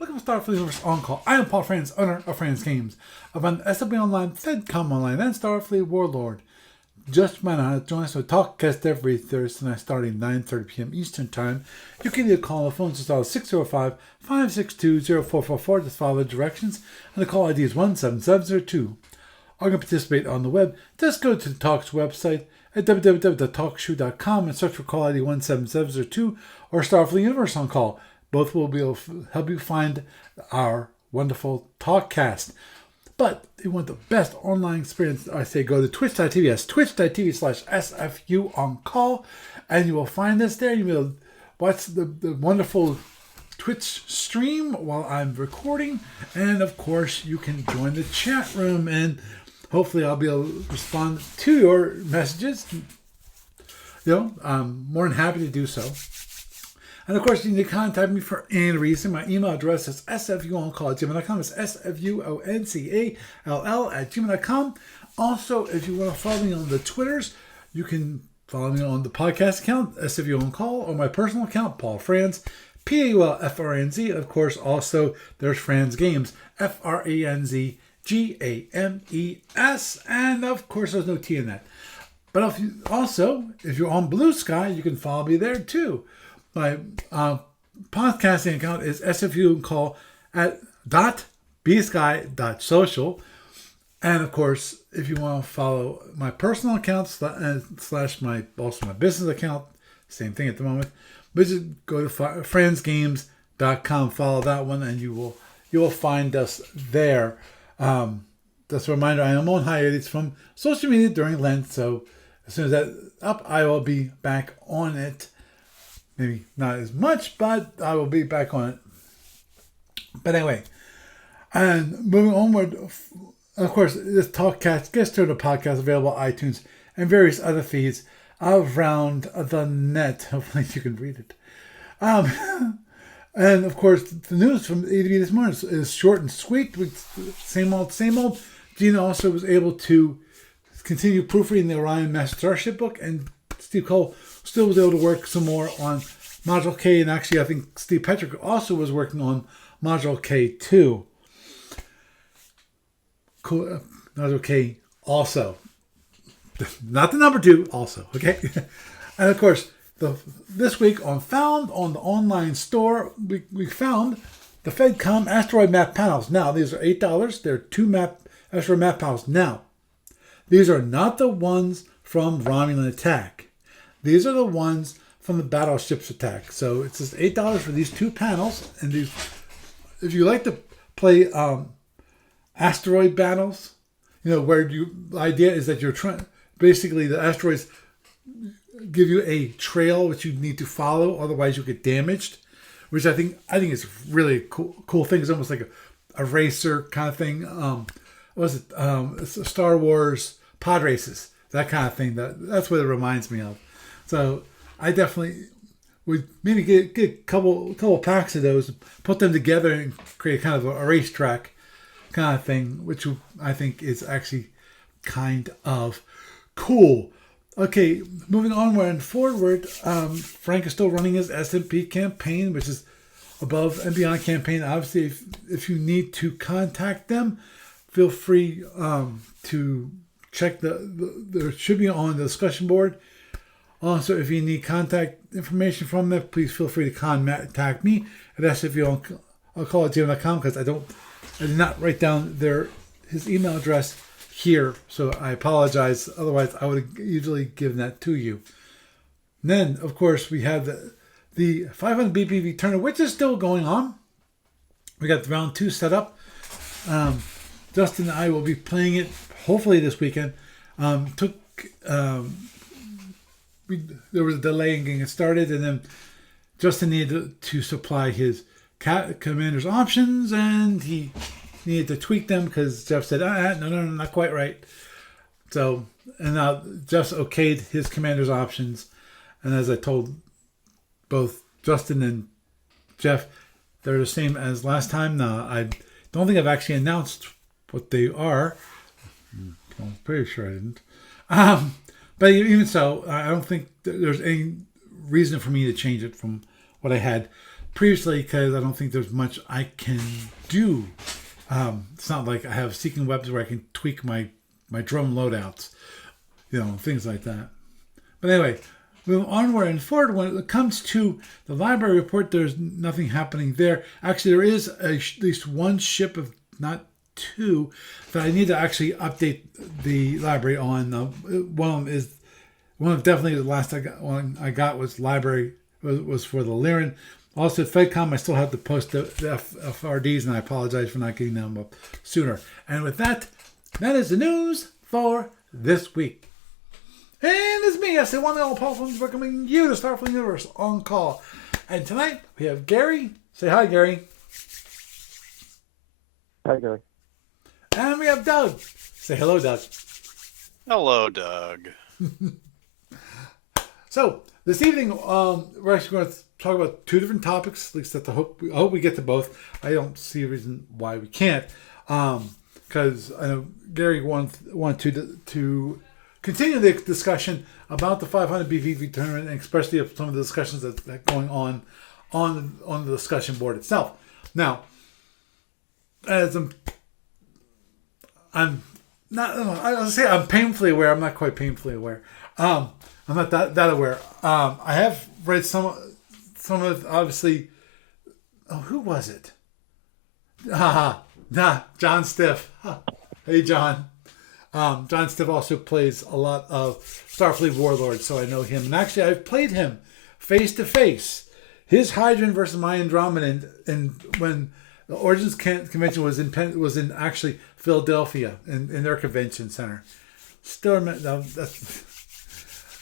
Welcome to Starfleet Universe On Call. I am Paul Franz, owner of Franz Games. I run SFU Online, FedCom Online, and Starfleet Warlord. Just might not join us for TalkCast every Thursday night starting 9:30 p.m. Eastern Time. You can either call the phone to dial 605-562-0444. Just follow the directions, and the call ID is 17702. Or you can participate on the web. Just go to the Talks website at www.talkshoe.com and search for call ID 17702 or Starfleet Universe On Call. Both will be able to help you find our wonderful TalkCast. But if you want the best online experience, I say go to twitch.tv. That's twitch.tv/SFU On Call. And you will find us there. You will watch the wonderful Twitch stream while I'm recording. And of course, you can join the chat room. And hopefully I'll be able to respond to your messages. I'm more than happy to do so. And of course, you need to contact me for any reason. My email address is sfuoncall@gmail.com. It's sfuoncall@gmail.com. Also, if you want to follow me on the Twitters, you can follow me on the podcast account, SFU On Call, or my personal account, Paul Franz, PAULFRNZ. And of course, also, there's Franz Games, FRANZGAMES. And of course, there's no T in that. But if you're on Blue Sky, you can follow me there too. My podcasting account is SFU On Call at .bsky.social. And of course, if you want to follow my personal account slash my business account, same thing at the moment, but just go to friendsgames.com, follow that one, and you will find us there. Just a reminder, I am on hiatus from social media during Lent, so as soon as that's up, I will be back on it. Maybe not as much, but I will be back on it. But anyway, and moving onward, of course, this TalkCast gets to the podcast available on iTunes and various other feeds around the net. Hopefully you can read it. And of course, the news from ADV this morning is short and sweet. Same old, same old. Gina also was able to continue proofreading the Orion Master Starship book, and Steve Cole still was able to work some more on Module K, and actually I think Steve Petrick also was working on Module K too. Cool. Module K also. Not the number 2, also, okay? And of course, this week found on the online store, we found the FedCom asteroid map panels. Now, these are $8. They're 2 asteroid map panels. Now, these are not the ones from Romulan Attack. These are the ones from the Battleship's Attack. So it's just $8 for these 2 panels. And these, if you like to play asteroid battles, where the idea is that you're trying, basically the asteroids give you a trail which you need to follow, otherwise you get damaged. Which I think is really a cool thing. It's almost like a racer kind of thing. It's a Star Wars pod races, that kind of thing. That's what it reminds me of. So I definitely would maybe get a couple packs of those, put them together, and create kind of a racetrack kind of thing, which I think is actually kind of cool. Okay, moving onward and forward, Frank is still running his SMP campaign, which is above and beyond campaign. Obviously, if you need to contact them, feel free to check there should be on the discussion board. Also, if you need contact information from them, please feel free to contact me at sfuoncall@gmail.com, because I did not write down his email address here, so I apologize. Otherwise, I would have usually given that to you. And then, of course, we have the 500 BPV tournament, which is still going on. We got the round 2 set up. Justin and I will be playing it hopefully this weekend. There was a delay in getting it started, and then Justin needed to supply his commander's options, and he needed to tweak them because Jeff said, no, not quite right. So, and now Jeff's okayed his commander's options, and as I told both Justin and Jeff, they're the same as last time. Now, I don't think I've actually announced what they are. I'm pretty sure I didn't. But even so, I don't think there's any reason for me to change it from what I had. previously because I don't think there's much I can do. It's not like I have Seeking Webs where I can tweak my drone loadouts, things like that. But anyway, moving onward and forward, when it comes to the library report, there's nothing happening there. Actually, there is at least one ship, of not two, that I need to actually update the library on. One of definitely the last one I got was library was for the Lyran. Also, FedCom, I still have to post the FRDs, and I apologize for not getting them up sooner. And with that, that is the news for this week. And it's me, yes, the one and all powerful, recommending you to Starfleet Universe on call. And tonight, we have Gary. Say hi, Gary. Hi, Gary. And we have Doug. Say hello, Doug. Hello, Doug. So, this evening, we're actually going to talk about two different topics. At least I hope we get to both. I don't see a reason why we can't. Because I know Gary wanted to continue the discussion about the 500 BPV tournament, and especially of some of the discussions that are going on the discussion board itself. Now, as I'm not, I was say I'm painfully aware. I'm not quite painfully aware. I'm not that aware. I have read some of obviously. Oh, who was it? John Stiff. Hey, John. John Stiff also plays a lot of Starfleet Warlord, so I know him. And actually, I've played him face to face. His Hydran versus my Andromedan, and when the Origins Convention was in actually Philadelphia in their convention center. Still remember that's.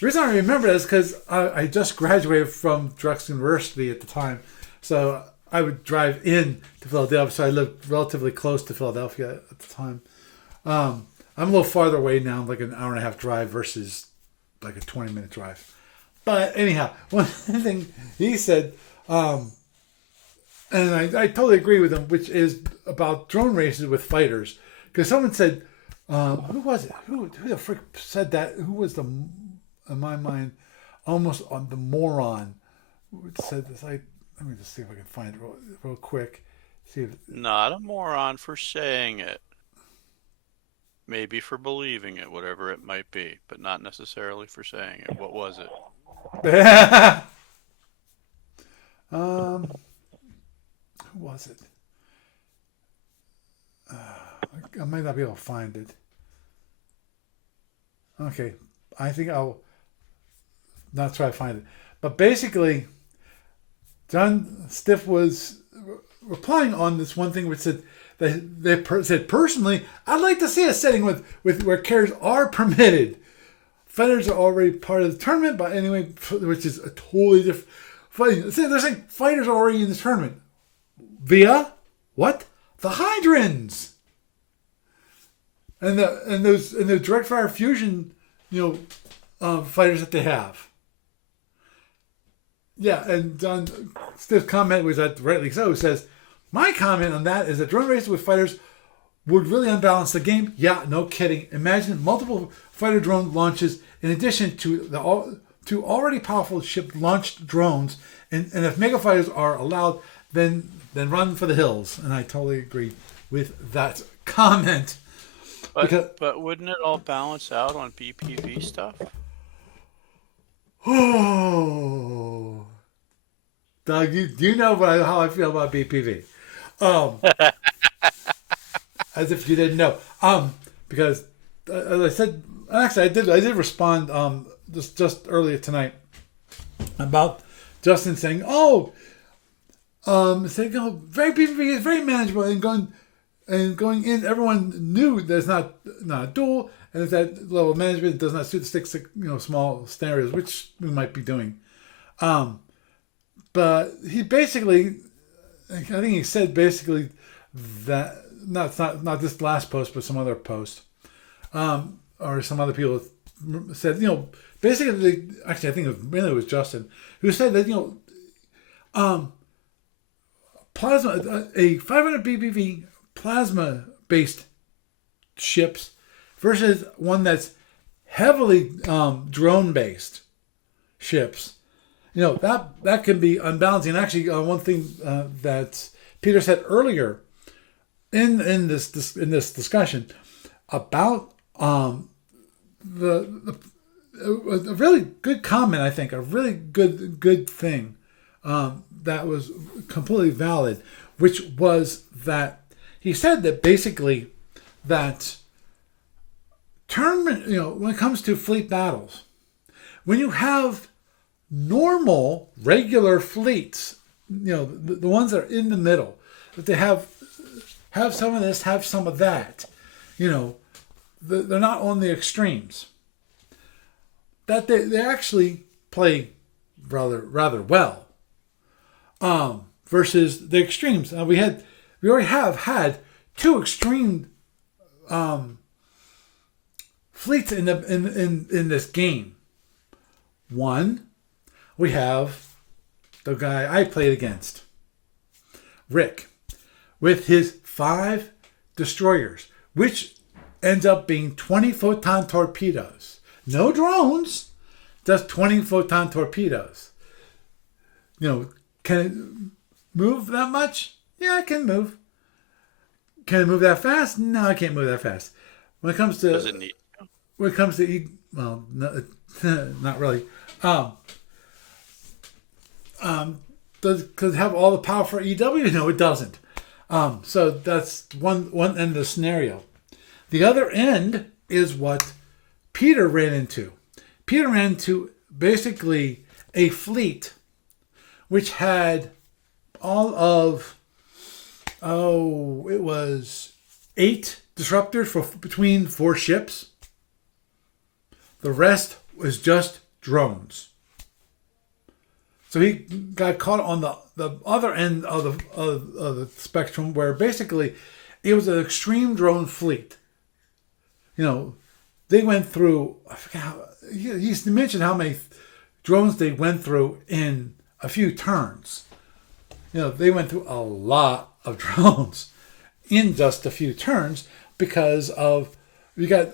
The reason I remember that is because I just graduated from Drexel University at the time. So I would drive in to Philadelphia. So I lived relatively close to Philadelphia at the time. I'm a little farther away now, like an hour and a half drive versus like a 20-minute drive. But anyhow, one thing he said, and I totally agree with him, which is about drone races with fighters. Because someone said, who was it? Who the frick said that? Who was in my mind, almost on the moron who said this? Let me just see if I can find it real quick. See if Not a moron for saying it. Maybe for believing it, whatever it might be, but not necessarily for saying it. What was it? Who was it? I might not be able to find it. Okay, I think I'll not try to find it. But basically, John Stiff was replying on this one thing which said that they said, personally, I'd like to see a setting with where carriers are permitted. Fighters are already part of the tournament, but anyway, which is a totally different fighting. They're saying fighters are already in the tournament via what? The Hydrans. And the direct fire fusion, fighters that they have. Yeah, and John Stiff's comment was that rightly so. Says, my comment on that is that drone races with fighters would really unbalance the game. Yeah, no kidding. Imagine multiple fighter drone launches in addition to to already powerful ship launched drones, and if mega fighters are allowed, then run for the hills. And I totally agree with that comment. But wouldn't it all balance out on BPV stuff? Oh, Doug, do you know how I feel about BPV? As if you didn't know. Because as I said, actually I did respond just earlier tonight about Justin saying, very BPV is very manageable and going in, everyone knew there's not a duel, and if that level of management does not suit the six small scenarios, which we might be doing. But he basically, I think he said basically that not this last post, but some other post, or some other people said, basically, actually I think it was Justin who said that plasma, a 500 BPV plasma based ships versus one that's heavily drone based ships that can be unbalancing. Actually, one thing that Peter said earlier in this discussion about the a really good comment, I think, a really good thing that was completely valid, which was that he said that basically that tournament, when it comes to fleet battles, when you have normal, regular fleets, the ones that are in the middle, that they have some of this, have some of that, they're not on the extremes. That they actually play rather well, versus the extremes. We already have had two extreme fleets in this game. One, we have the guy I played against, Rick, with his 5 destroyers, which ends up being 20 photon torpedoes. No drones, just 20 photon torpedoes. Can it move that much? Yeah, it can move. Can it move that fast? No, I can't move that fast. When it comes to Does it need? well, no, not really. Does it have all the power for EW? No, it doesn't. So that's one end of the scenario. The other end is what Peter ran into. Peter ran into basically a fleet which had all of, it was 8 disruptors for between 4 ships. The rest was just drones. So he got caught on the other end of the spectrum, where basically it was an extreme drone fleet. They went through, I forget how, he mentioned how many drones they went through in a few turns. They went through a lot of drones in just a few turns, because of, you got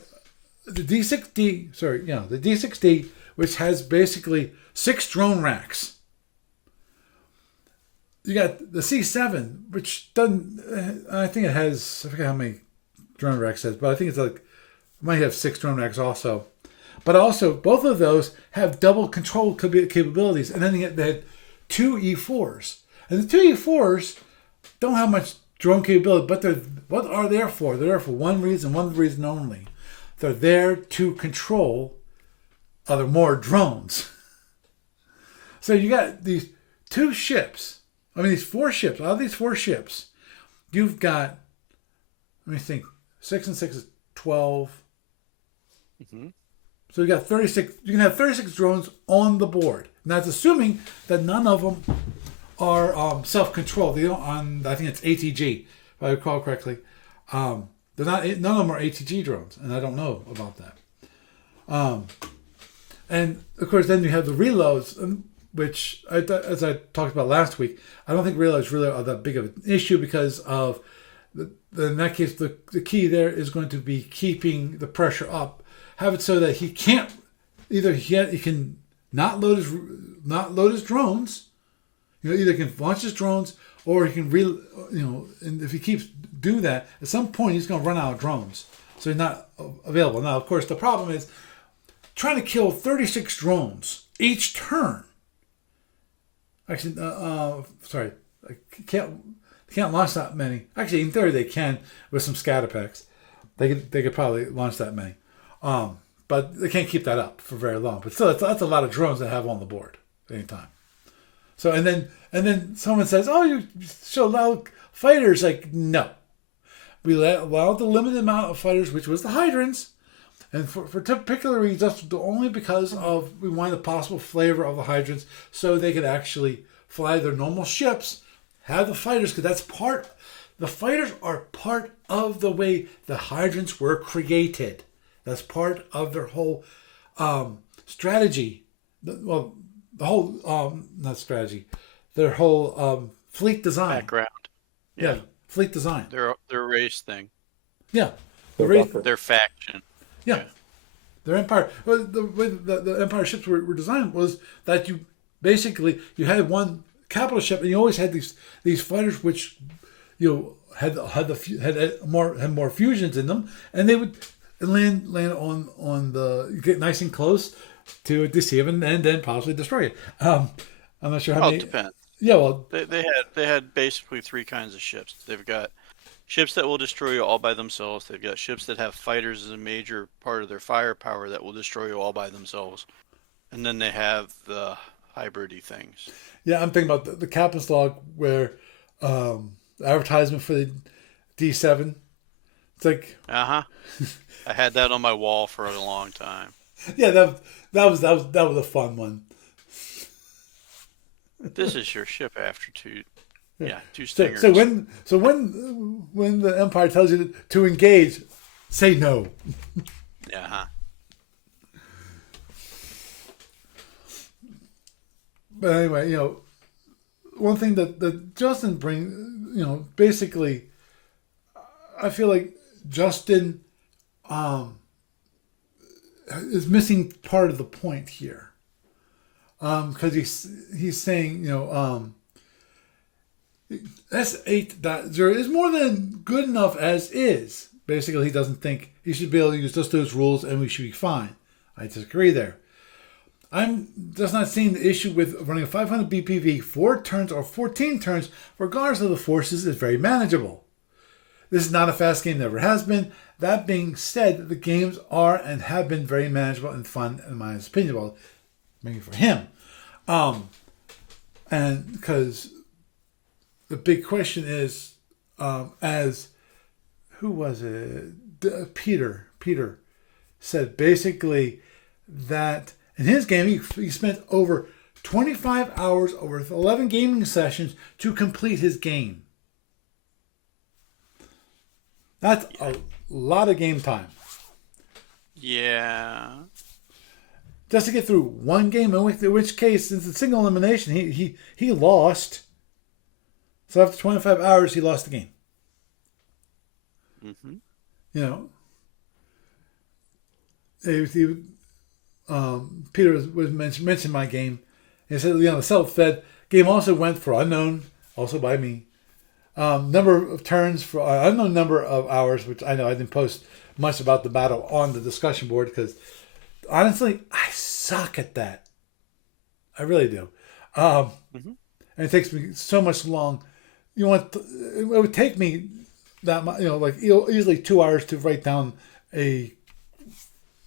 the D6D, the D6D, which has basically 6 drone racks. You got the C7, which doesn't, I think it has, I forget how many drone racks it has, but I think it's like, it might have 6 drone racks also. But also, both of those have double control capabilities. And then they had 2 E4s. And the 2 E4s don't have much drone capability, but what are they there for? They're there for one reason only. They're there to control other more drones. So you got these 2 ships. These 4 ships. Out of these 4 ships, you've got, let me think, 6 and 6 is 12. Mm-hmm. So you got 36. You can have 36 drones on the board. And that's assuming that none of them are self-controlled. They don't. I think it's ATG, if I recall correctly. They're not. None of them are ATG drones, and I don't know about that. And of course, then you have the reloads, which, as I talked about last week, I don't think reloads really are that big of an issue, because of in that case, the key there is going to be keeping the pressure up. Have it so that he can't, he can not load his drones. Either he can launch his drones, or he can and if he keeps do that, at some point he's going to run out of drones, so he's not available. Now, of course, the problem is trying to kill 36 drones each turn. Actually, sorry, I can't launch that many. Actually, in theory, they can with some scatter packs. They could probably launch that many. But they can't keep that up for very long. But still, that's a lot of drones to have on the board at any time. So and then someone says, "Oh, you should allow fighters." Like, no, we allowed the limited amount of fighters, which was the hydrants, and for particular reasons, that's only because of we wanted the possible flavor of the hydrants, so they could actually fly their normal ships, have the fighters, because that's part. The fighters are part of the way the hydrants were created. That's part of their whole strategy. The whole, not strategy, their whole fleet design. Background. Yeah, fleet design. Their race thing. Yeah. Their faction. Yeah. Their empire. Well, the way the empire ships were designed was that basically you had one capital ship, and you always had these fighters which had more fusions in them, and they would land on the get nice and close to deceive and then possibly destroy it. I'm not sure how Well, many. it depends. Yeah, well, They had basically three kinds of ships. They've got ships that will destroy you all by themselves. They've got ships that have fighters as a major part of their firepower that will destroy you all by themselves. And then they have the hybridy things. yeah, I'm thinking about the captain's log where advertisement for the D7. It's like, Uh-huh. I had that on my wall for a long time. yeah, that was a fun one. This is your ship after two. Yeah, two So, stingers. when the Empire tells you to engage, say no. Uh-huh. But anyway, one thing that Justin brings, basically, I feel like Justin is missing part of the point here. Because he's saying, S8.0 is more than good enough as is. Basically, he doesn't think he should be able to use just those rules and we should be fine. I disagree there. I'm just not seeing the issue with running a 500 BPV 4 turns or 14 turns, regardless of the forces, is very manageable. This is not a fast game, never has been. That being said, the games are and have been very manageable and fun, in my opinion. Well, maybe for him. And because the big question is, as who was it? Peter said basically that in his game he spent over 25 hours over 11 gaming sessions to complete his game. That's a lot of game time. Yeah. Just to get through one game, in which case, since it's single elimination, he lost. So after 25 hours, he lost the game. Mm-hmm. Peter was mentioned my game. He said, the self-fed game also went for unknown, also by me. Number of turns for unknown number of hours, which I know I didn't post much about the battle on the discussion board because honestly, I suck at that. I really do. And it takes me so much long. It would take me that much, like easily 2 hours to write down a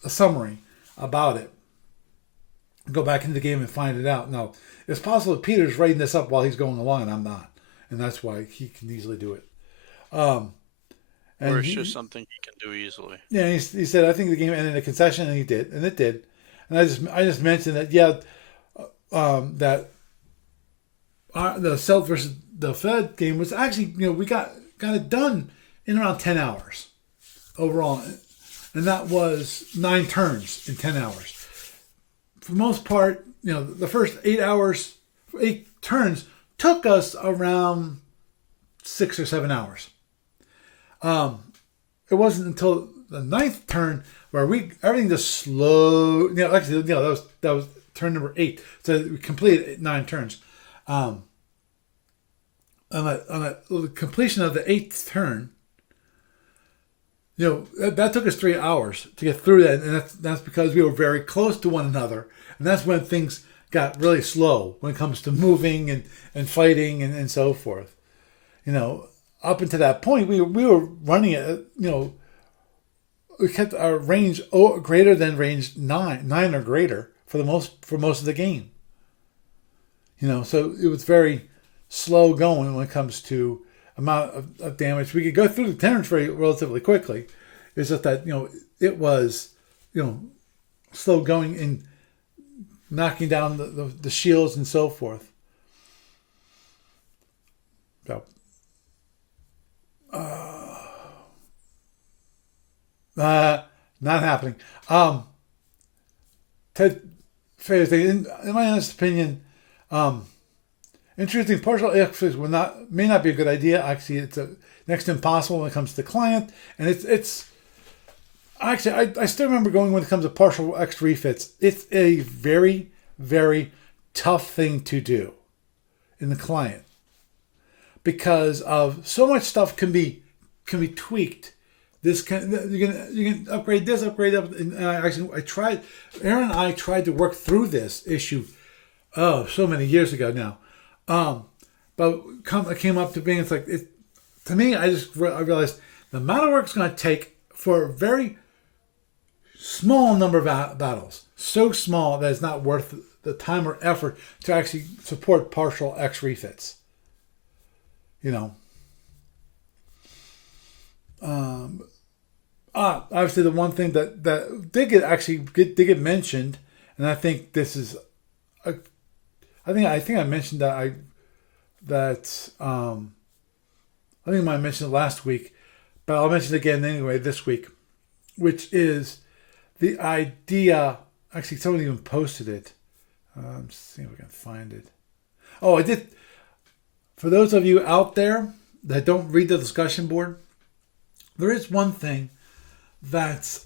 summary about it. Go back into the game and find it out. Now, it's possible that Peter's writing this up while he's going along and I'm not. And that's why he can easily do it. Or it's just something he can do easily. Yeah, he said, I think the game ended in a concession, and he did. And it did. And I just mentioned that, that the Celt versus the Fed game was actually, we got it done in around 10 hours overall. And that was 9 turns in 10 hours. For the most part, the first 8 turns took us around 6 or 7 hours. It wasn't until the 9th turn where everything just slowed. That was turn number 8. So we completed 9 turns. On the completion of the 8th turn, that took us 3 hours to get through that, and that's because we were very close to one another, and that's when things got really slow when it comes to moving and fighting and so forth. Up until that point, we were running it. We kept our range greater than range 9 or greater for most of the game. So it was very slow going when it comes to amount of damage. We could go through the turns relatively quickly. It's just that it was slow going in knocking down the shields and so forth. So, not happening. Ted, in my honest opinion, introducing partial access may not be a good idea. Actually, it's next to impossible when it comes to the client, and it's actually I still remember going when it comes to partial X refits. It's a very, very tough thing to do in the client because of so much stuff can be tweaked. You can upgrade this, upgrade that, and I tried. Aaron and I tried to work through this issue. Oh, so many years ago now. But it came up to being, it's like, to me, I realized the amount of work it's going to take for a very small number of battles. So small that it's not worth the time or effort to actually support partial X refits. Obviously the one thing that did get mentioned, and I think this is, I think I mentioned that I think I might have mentioned it last week, but I'll mention it again anyway this week, which is the idea. Actually, someone even posted it. I'm just seeing if I can find it. Oh, I did. For those of you out there that don't read the discussion board, there is one thing that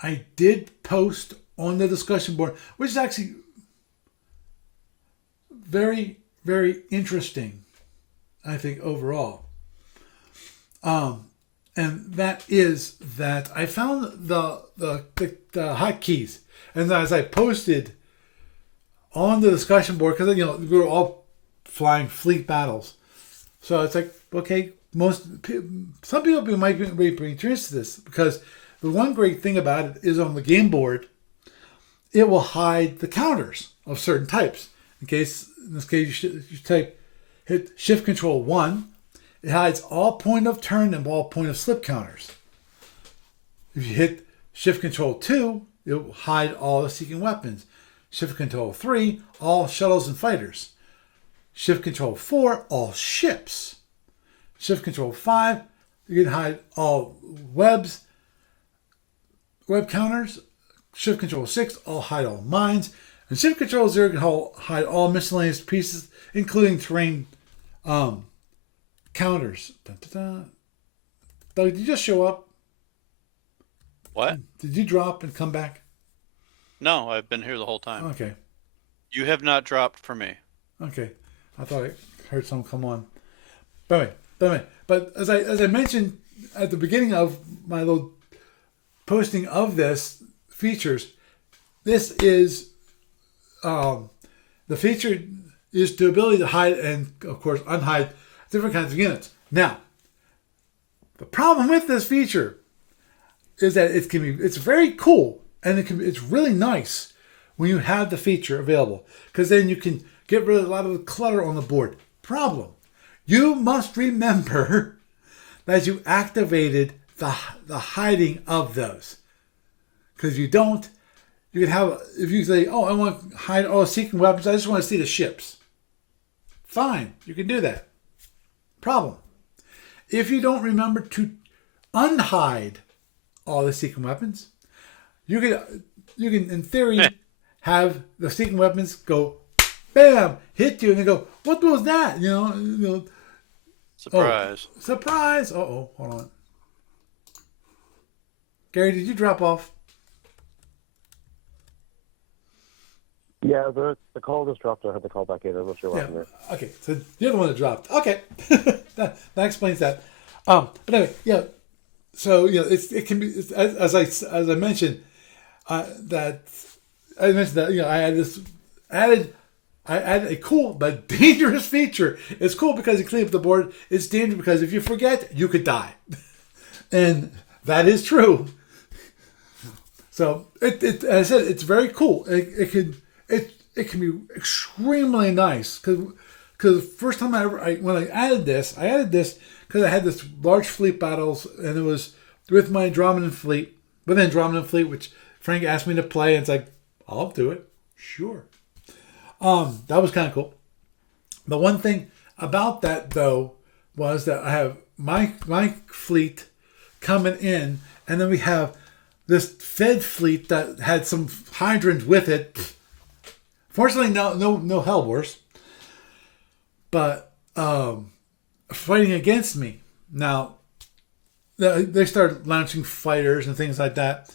I did post on the discussion board, which is actually very, very interesting, I think, overall. And that is that I found the hotkeys, and as I posted on the discussion board, because we were all flying fleet battles, so it's like, okay, some people might be interested in this, because the one great thing about it is on the game board, it will hide the counters of certain types. In this case, you hit Shift Control 1. It hides all point of turn and all point of slip counters. If you hit Shift Control 2, it will hide all the seeking weapons. Shift Control 3, all shuttles and fighters. Shift Control 4, all ships. Shift Control 5, you can hide all web counters. Shift Control 6, hide all mines. And Shift Control 0 can hide all miscellaneous pieces, including terrain counters. Dun, dun, dun. Doug, did you just show up? What? Did you drop and come back? No, I've been here the whole time. Okay. You have not dropped for me. Okay. I thought I heard someone come on. But as I mentioned at the beginning of my little posting of this features, this is the feature is the ability to hide and, of course, unhide different kinds of units. Now, the problem with this feature is that it's very cool, and it's really nice when you have the feature available, because then you can get rid of a lot of the clutter on the board. Problem: you must remember that you activated the hiding of those, because if you don't, you can have, if you say, oh, I want to hide all seeking weapons, I just want to see the ships. Fine, you can do that. Problem: if you don't remember to unhide all the seeking weapons, you can in theory have the seeking weapons go bam, hit you, and they go, what was that? Surprise. Oh, surprise. Hold on. Gary, did you drop off? Yeah, the call just dropped. I had to call back in. I'm not sure what happened there. Okay, so you're the one that dropped. Okay, that explains that. But anyway, yeah. So it can be, as I mentioned, I added a cool but dangerous feature. It's cool because it cleans up the board. It's dangerous because if you forget, you could die, and that is true. So as I said, it's very cool. It can be extremely nice, because the first time when I added this because I had this large fleet battles, and it was with my Andromedan fleet, which Frank asked me to play, and it's like, I'll do it, sure. That was kind of cool. The one thing about that though was that I have my fleet coming in, and then we have this Fed fleet that had some hydrants with it. Fortunately, no Hell Wars, but fighting against me. Now, they started launching fighters and things like that.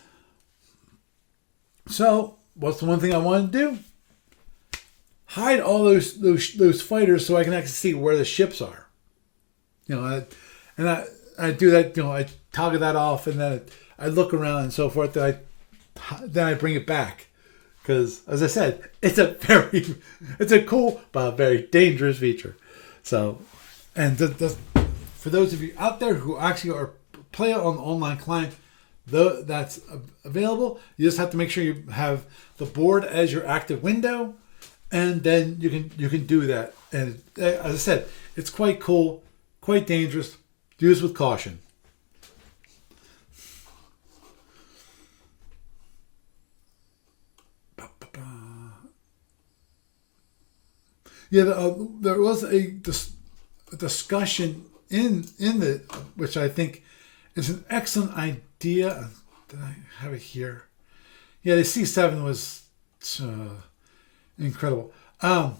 So, what's the one thing I wanted to do? hide all those fighters so I can actually see where the ships are. I do that. I toggle that off, and then I look around and so forth. Then I bring it back, because as I said, it's a cool but very dangerous feature. So, and for those of you out there who actually are play on the online client, though that's available, you just have to make sure you have the board as your active window, and then you can do that. And as I said, it's quite cool, quite dangerous. Use with caution. Yeah, there was a discussion in the, which I think is an excellent idea. Did I have it here? Yeah, the C7 was incredible. And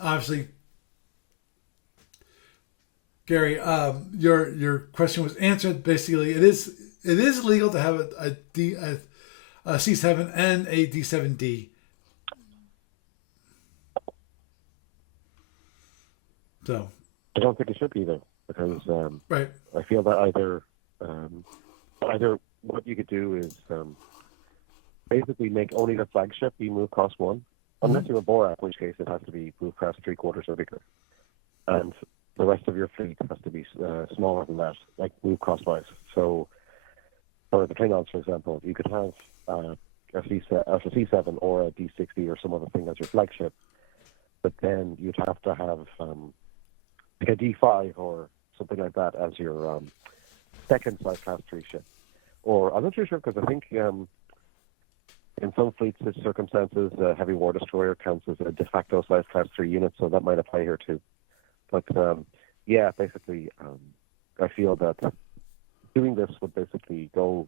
obviously, Gary, your question was answered. Basically, it is legal to have a C7 and a D7D. So I don't think it should be either, because right. I feel that either what you could do is basically make only the flagship be move cost 1, unless you're a Borat, in which case it has to be move cost 3/4 or bigger, and the rest of your fleet has to be smaller than that, like move cost wise. So for the Klingons, for example, you could have a C7 or a D60 or some other thing as your flagship, but then you'd have to have like a D5 or something like that as your second size class 3 ship. Or I'm not too sure, because I think in some fleets, circumstances, a heavy war destroyer counts as a de facto size class 3 unit, so that might apply here too. But yeah, basically, I feel that doing this would basically go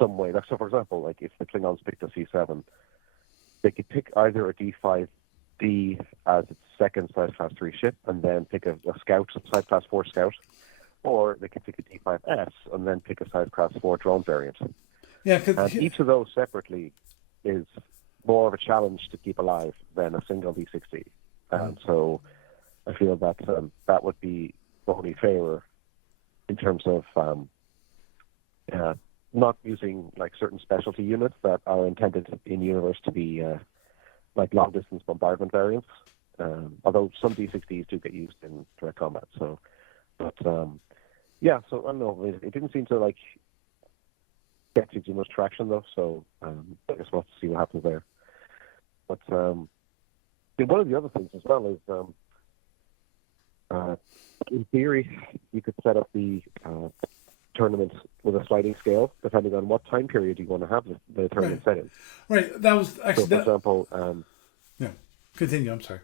some way. Like, so, for example, like if the Klingons picked a C7, they could pick either a D5D as its second size class 3 ship, and then pick a scout, size class 4 scout, or they could pick a D5S and then pick a size class 4 drone variant. Yeah, and each of those separately is more of a challenge to keep alive than a single D60. And so I feel that that would be only fairer in terms of not using like certain specialty units that are intended in universe to be like long distance bombardment variants. Although some D60s do get used in direct combat. So, but yeah, so I don't know. It didn't seem to like get too much traction though. So I guess we'll have to see what happens there. But one of the other things as well is, in theory, you could set up the tournament with a sliding scale, depending on what time period you want to have the tournament set in. Right. That was actually. So, for example, yeah. Continue. I'm sorry.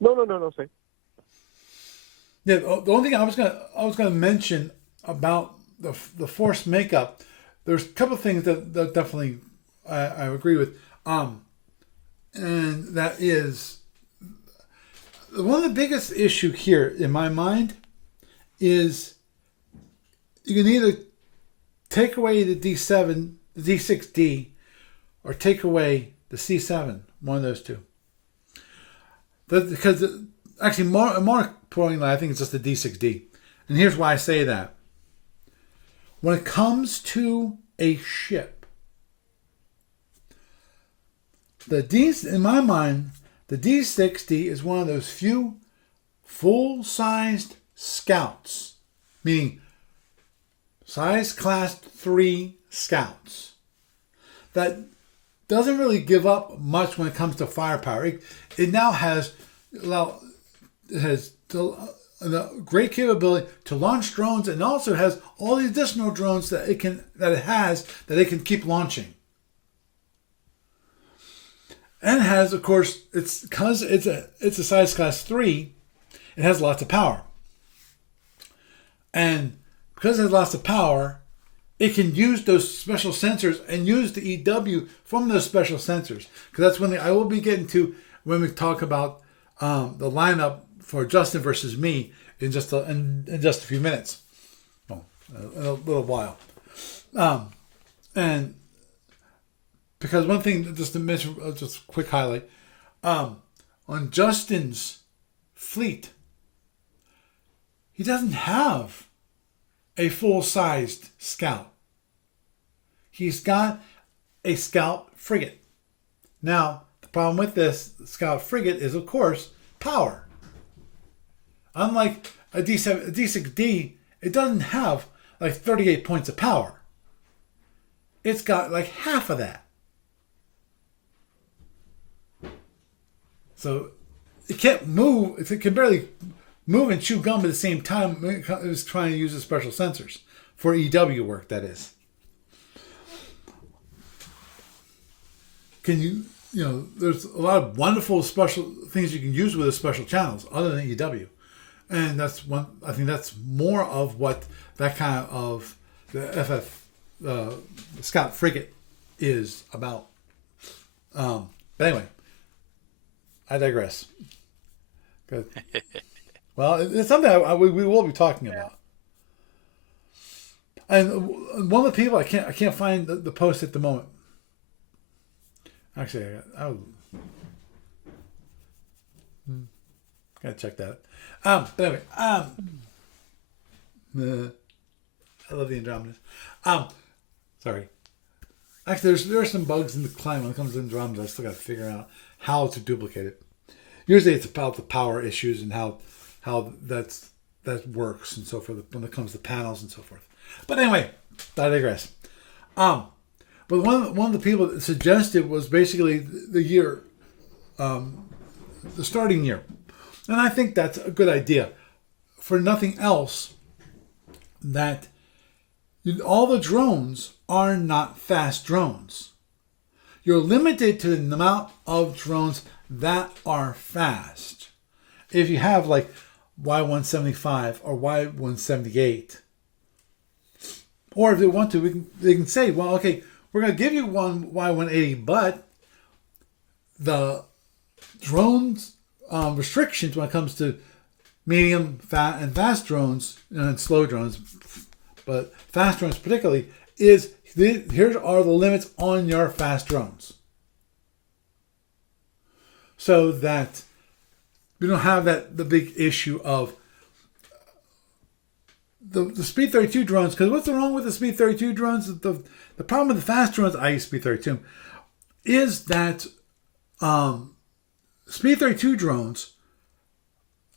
No. Say. Yeah. The only thing I was gonna mention about the force makeup, there's a couple of things that definitely I agree with, and that is one of the biggest issue here in my mind is you can either take away the D7, the D6D, or take away the C7, one of those two. Because actually, more importantly, I think it's just the D6D. And here's why I say that. When it comes to a ship, in my mind, the D6D is one of those few full-sized scouts, meaning size class 3 scouts, that doesn't really give up much when it comes to firepower. It now has a great capability to launch drones, and also has all the additional drones that it can keep launching. And has, of course, because it's a size class 3, it has lots of power. And because it has lots of power, it can use those special sensors and use the EW from those special sensors. Because that's one thing I will be getting to when we talk about the lineup for Justin versus me in just a few minutes. Well, in a little while. because one thing just to mention, just a quick highlight, on Justin's fleet, he doesn't have a full-sized scout. He's got a scout frigate. Now, the problem with this scout frigate is, of course, power. Unlike a D6D, it doesn't have like 38 points of power. It's got like half of that. So it can't move. It can barely move and chew gum at the same time. It was trying to use the special sensors for EW work, that is. There's a lot of wonderful special things you can use with the special channels other than EW. And I think that's more of what that kind of the FF Scout frigate is about. But anyway, I digress. Good. Well, it's something we will be talking about. And one of the people I can't find the post at the moment. Actually, I gotta check that. But anyway, I love the Andromedas. Sorry. Actually, there are some bugs in the client when it comes to Andromeda. I still got to figure out how to duplicate it. Usually, it's about the power issues and how that works and so forth when it comes to panels and so forth. But anyway, I digress. But one of the people that suggested was basically the year, the starting year, and I think that's a good idea. For nothing else, that all the drones are not fast drones. You're limited to the amount of drones that are fast. If you have like Y175 or Y178, or if they want to, they can say, well, okay, we're going to give you one Y180, but the drones restrictions when it comes to medium, and fast drones, and slow drones, but fast drones particularly, is here are the limits on your fast drones. So that we don't have the big issue of the Speed 32 drones, because what's wrong with the Speed 32 drones? The problem with the fast drones, I use Speed 32, is that Speed 32 drones,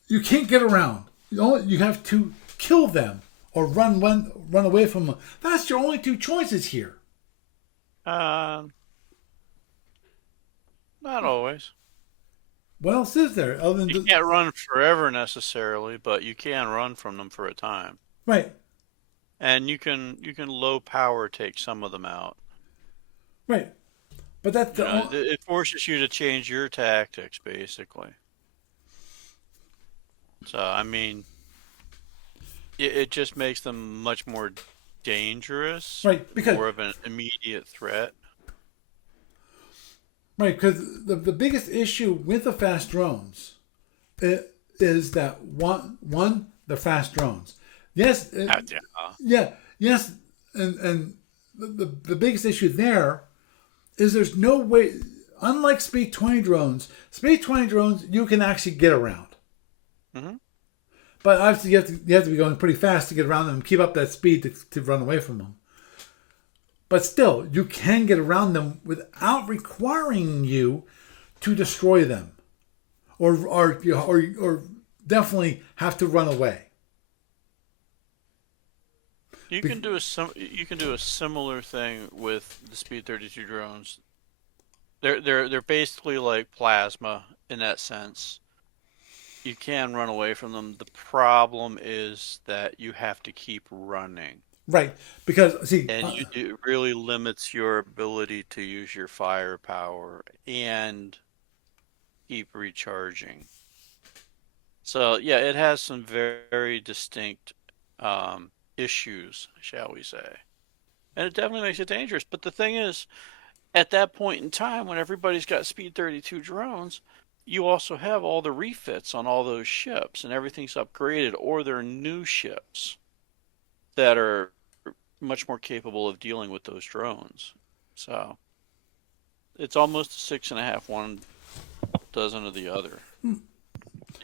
you can't get around. You have to kill them or run away from them. That's your only two choices here. Not always. What else is there other than You can't run forever necessarily, but you can run from them for a time. Right. And you can low power take some of them out. Right. But that's it forces you to change your tactics, basically. So, I mean, it just makes them much more dangerous. Right, because more of an immediate threat. Right, because the biggest issue with the fast drones is that one the fast drones. Yes. Yes, and the biggest issue there is there's no way. Unlike Speed 20 drones, you can actually get around. Mm-hmm. But obviously you have to be going pretty fast to get around them and keep up that speed to run away from them. But still, you can get around them without requiring you to destroy them, or definitely have to run away. You can do a similar thing with the Speed 32 drones. They're basically like plasma in that sense. You can run away from them. The problem is that you have to keep running. Right, because it really limits your ability to use your firepower and keep recharging. So yeah, it has some very, very distinct issues, shall we say, and it definitely makes it dangerous. But the thing is, at that point in time, when everybody's got Speed 32 drones, you also have all the refits on all those ships, and everything's upgraded, or they're new ships that are much more capable of dealing with those drones. So it's almost a 6.5, one dozen of the other. It's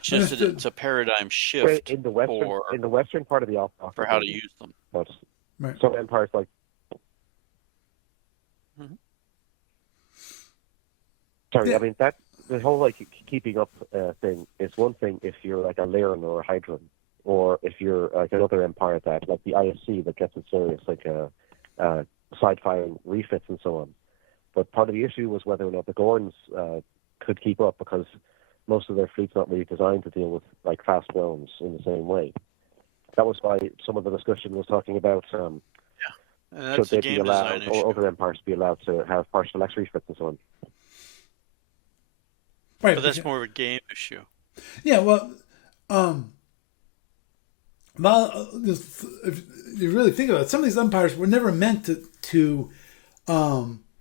just that Understood. it's a paradigm Well, shift in the western part of the office, for how to use them. but Right. some empires like. Mhm. Sorry, Yeah. I mean that the whole like keeping up thing is one thing if you're like a Lyran or a Hydran, or if you're like another empire that like the ISC that gets it serious, like side firing refits and so on. But part of the issue was whether or not the Gorns could keep up, because most of their fleet's not really designed to deal with like fast drones in the same way. That was why some of the discussion was talking about And should that's the they be game design allowed, or issue. other empires be allowed to have partial X refits and so on. Right. But that's more of a game issue. Yeah. Well, um, if you really think about it, some of these empires were never meant to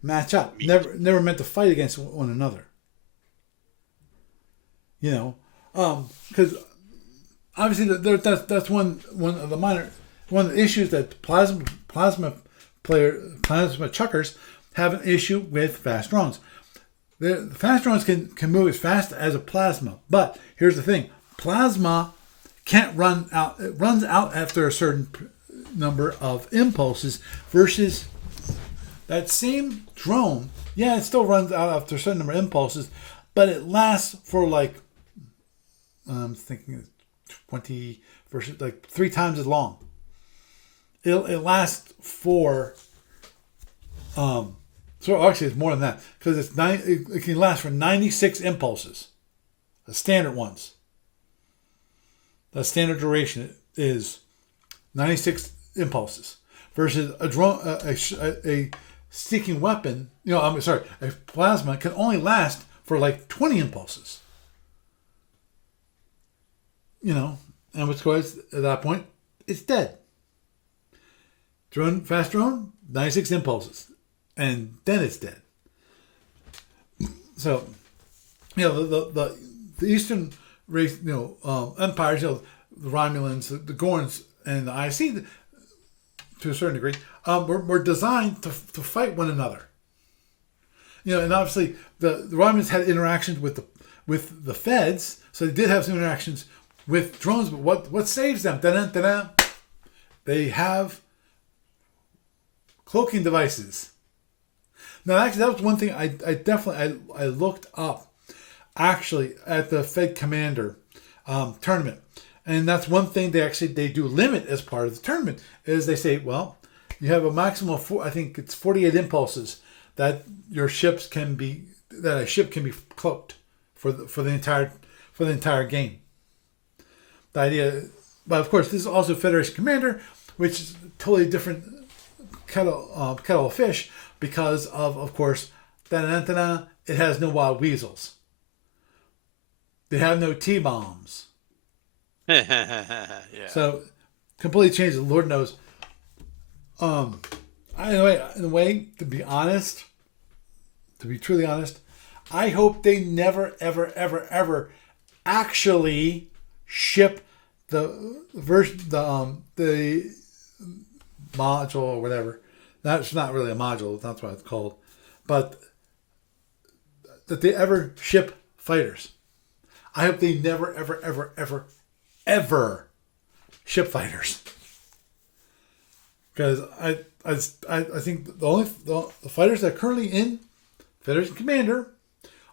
match up. Meat. Never meant to fight against one another. You know, because obviously that's one of the issues that plasma chuckers have an issue with fast drones. The fast drones can move as fast as a plasma, but here's the thing: plasma can't run out. It runs out after a certain number of impulses, versus that same drone. Yeah, it still runs out after a certain number of impulses, but it lasts for like I'm thinking 20 versus like 3 times as long. It lasts for so actually it's more than that, because it can last for 96 impulses, the standard ones. The standard duration is 96 impulses, versus a drone a seeking weapon. I'm sorry, a plasma can only last for like 20 impulses. And what's going at that point, it's dead. Fast drone, 96 impulses, and then it's dead. So, the Eastern race, empires, the Romulans, the Gorns, and the IC, to a certain degree, were designed to fight one another. And obviously the Romulans had interactions with the Feds, so they did have some interactions with drones. But what saves them? Da-da-da-da. They have cloaking devices. Now, actually, that was one thing I definitely looked up, actually, at the Fed Commander tournament, and that's one thing they do limit as part of the tournament, is they say, well, you have a maximum of I think it's 48 impulses that a ship can be cloaked for the entire game. The idea, but of course, this is also Federation Commander, which is totally different kettle of fish, because of course, it has no wild weasels. They have no T-bombs. Yeah. So completely changed. Lord knows. In a way, to be honest, to be truly honest, I hope they never, ever, ever, ever actually ship the module or whatever. That's not really a module. That's what it's called. But that they ever ship fighters. I hope they never, ever, ever, ever, ever ship fighters. Because I think the fighters that are currently in Federation Commander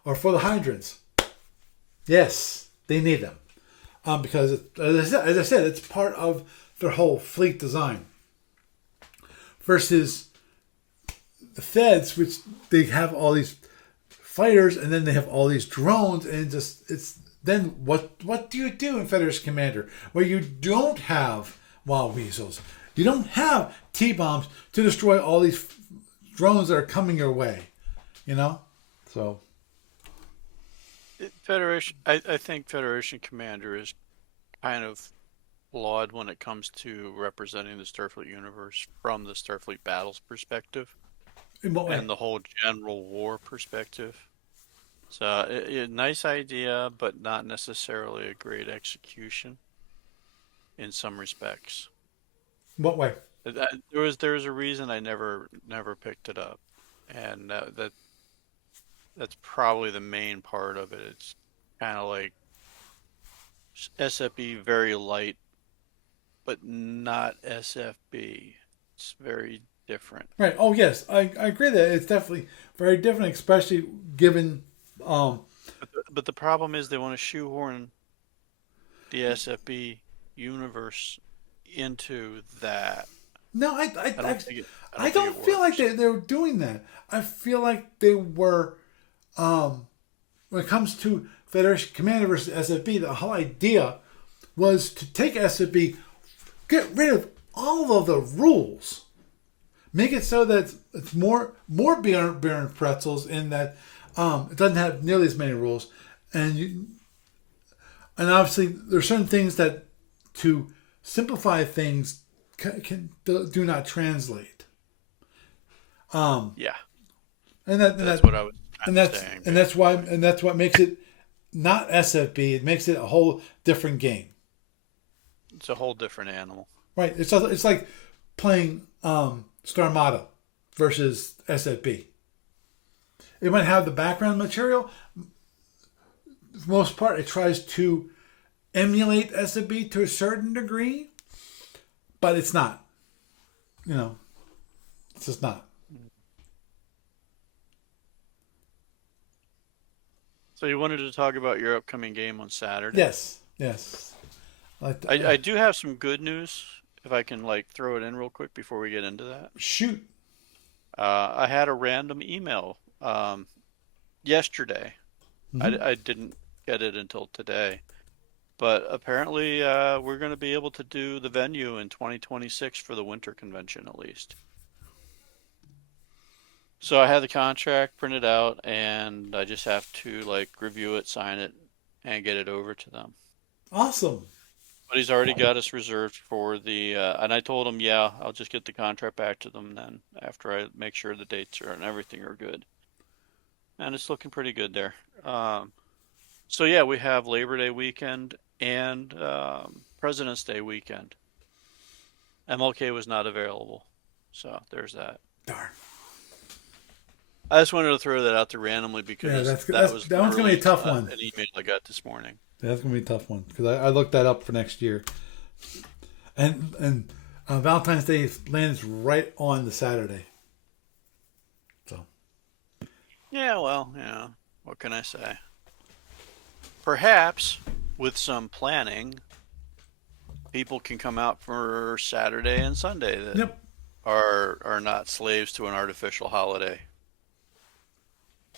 are for the Hydrants. Yes, they need them. Because, as I said, it's part of their whole fleet design. Versus the Feds, which they have all these fighters, and then they have all these drones, and it's then what do you do in Federation Commander where you don't have wild weasels? You don't have T-bombs to destroy all these drones that are coming your way, So Federation. I think Federation Commander is kind of flawed when it comes to representing the Starfleet universe from the Starfleet battles perspective in what way? and the whole general war perspective. So, a nice idea, but not necessarily a great execution in some respects. What way? There was a reason I never picked it up, and that That's probably the main part of it. It's kind of like SFB very light, but not SFB. It's very different. Right. Oh, yes. I agree that it's definitely very different, especially given. Um, But the problem is they want to shoehorn the SFB universe into that. no, I don't think it. I I don't think don't it feel like works. they were doing that. I feel like they were. When it comes to Federation Commander versus SFB, the whole idea was to take SFB, get rid of all of the rules, make it so that it's more Baron pretzels in that it doesn't have nearly as many rules, and obviously there's certain things that to simplify things do not translate. Yeah, And that that's what I was kind of saying. that's what makes it not SFB. It makes it a whole different game. It's a whole different animal. Right. It's like playing Starmada versus SFB. It might have the background material. For the most part, it tries to emulate SFB to a certain degree, but it's not. You know, it's just not. So you wanted to talk about your upcoming game on Saturday? Yes. Yes. Like I do have some good news, if I can like throw it in real quick before we get into that. shoot. I had a random email yesterday. Mm-hmm. I didn't get it until today, but apparently we're going to be able to do the venue in 2026 for the winter convention at least. So I had the contract printed out, and I just have to like review it, sign it, and get it over to them. Awesome. But he's already got us reserved for the, and I told him, yeah, I'll just get the contract back to them then after I make sure the dates are and everything are good. And it's looking pretty good there. So yeah, we have Labor Day weekend and President's Day weekend. MLK was not available, so there's that. Darn. I just wanted to throw that out there randomly Yeah, because that was one's gonna be a literally tough one. an email I got this morning. That's gonna be a tough one because I looked that up for next year, and Valentine's Day lands right on the Saturday. So Yeah, well, what can I say? Perhaps with some planning, people can come out for Saturday and Sunday that yep, are not slaves to an artificial holiday.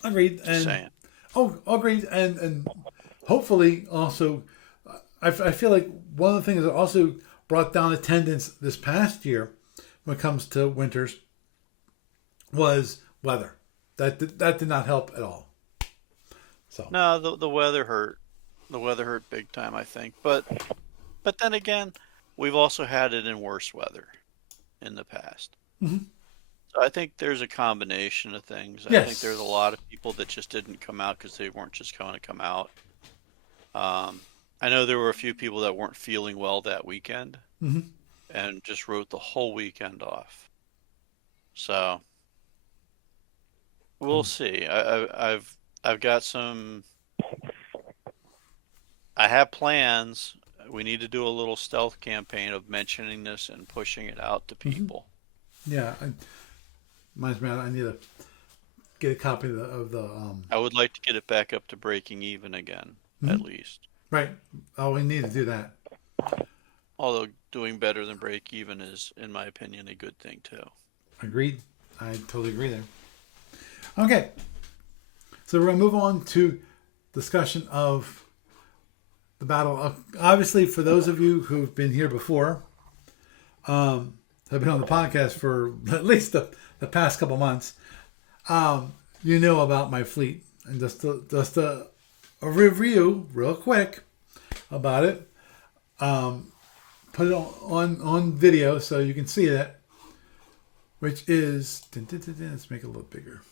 agreed. Just And saying. agreed. And hopefully also, I feel like one of the things that also brought down attendance this past year when it comes to winters was weather. That did not help at all. So No, the weather hurt. The weather hurt big time, I think. But then again, we've also had it in worse weather in the past. mhm. So I think there's a combination of things. I think there's a Yes. lot of people that just didn't come out because they weren't just going to come out. Um, I know there were a few people that weren't feeling well that weekend Hmm. and just wrote the whole weekend off. So we'll see. I've got some. I have plans. We need to do a little stealth campaign of mentioning this and pushing it out to Hmm. people. Yeah. Reminds me, I need to get a copy of the I would like to get it back up to breaking even again, at mhm. least. Right. Oh, we need to do that. Although doing better than break even is, in my opinion, a good thing too. Agreed. I totally agree there. Okay. So we're going to move on to discussion of the battle. Obviously, for those of you who've been here before, have been on the podcast for at least the past couple months, you know about my fleet. And just a review real quick about it. Put it on video so you can see it, which is, let's make it a little bigger.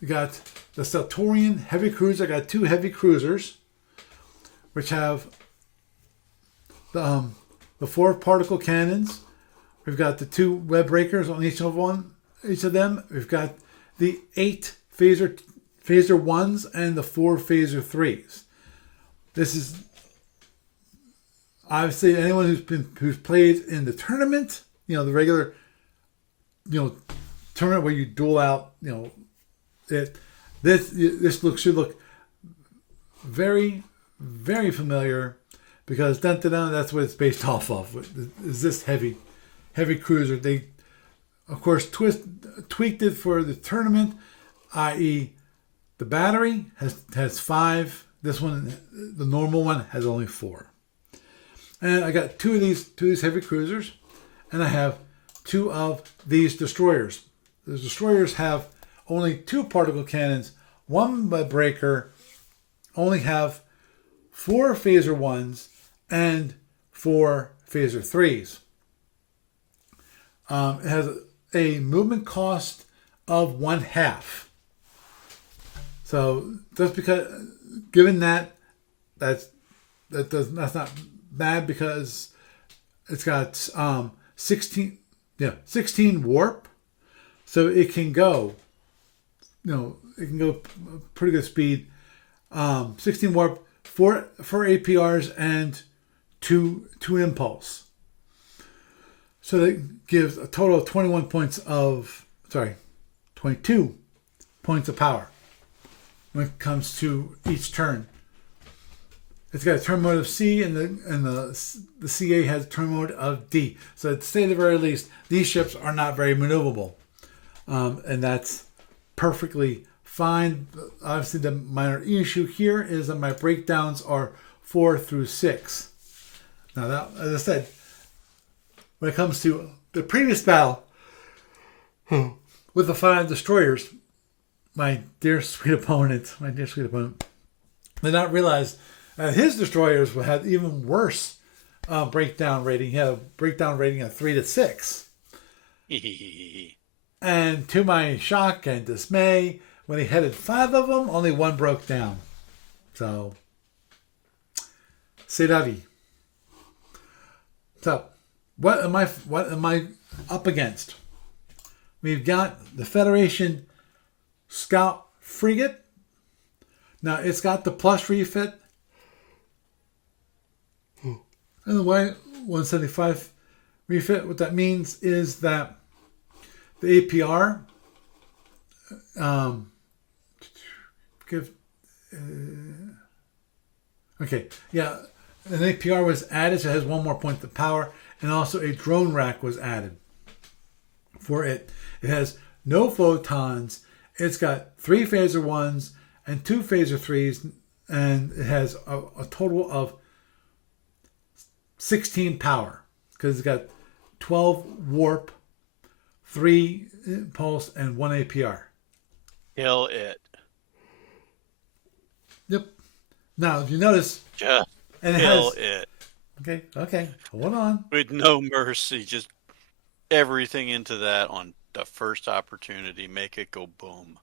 You got the Satorian heavy cruiser. I got two heavy cruisers, which have the 4 particle cannons. We've got the 2 web breakers on each of them. We've got the 8 phaser ones and the 4 phaser threes. This is obviously anyone who's played in the tournament, the regular, tournament where you duel out, this should look very, very familiar, because that's what it's based off of. Is this heavy cruiser? They, of course, tweaked it for the tournament, i.e., the battery has 5. This one, the normal one, has only 4. And I got two of these heavy cruisers, and I have 2 of these destroyers. The destroyers have only 2 particle cannons, 1 breaker, only have 4 phaser 1s and 4 phaser 3s. It has a movement cost of 1/2. So just because, given that's not bad, because it's got 16 warp, so it can go, pretty good speed. 16 warp, 4 APRs and 2 impulse. So that gives a total of 22 points of power when it comes to each turn. It's got a turn mode of C, and the CA has a turn mode of D. So to say the very least, these ships are not very maneuverable, and that's perfectly fine. Obviously, the minor issue here is that my breakdowns are 4 through 6. Now, that, as I said, when it comes to the previous battle with the 5 destroyers, my dear sweet opponent did not realize that his destroyers had even worse breakdown rating. He had a breakdown rating of 3 to 6. And to my shock and dismay, when he headed 5 of them, only 1 broke down. So, c'est la vie. So, what am I up against? We've got the Federation Scout Frigate. Now, it's got the plus refit and the Y-175 refit. What that means is that the APR an APR was added, so it has 1 more point of power, and also a drone rack was added for it. It has no photons. It's got 3 phaser 1s and 2 phaser 3s, and it has a total of 16 power, because it's got 12 warp, 3 impulse, and 1 APR. Kill it. Yep. Now, if you notice, Just and kill it. Okay, hold on. With no mercy, just everything into that on the first opportunity. Make it go boom.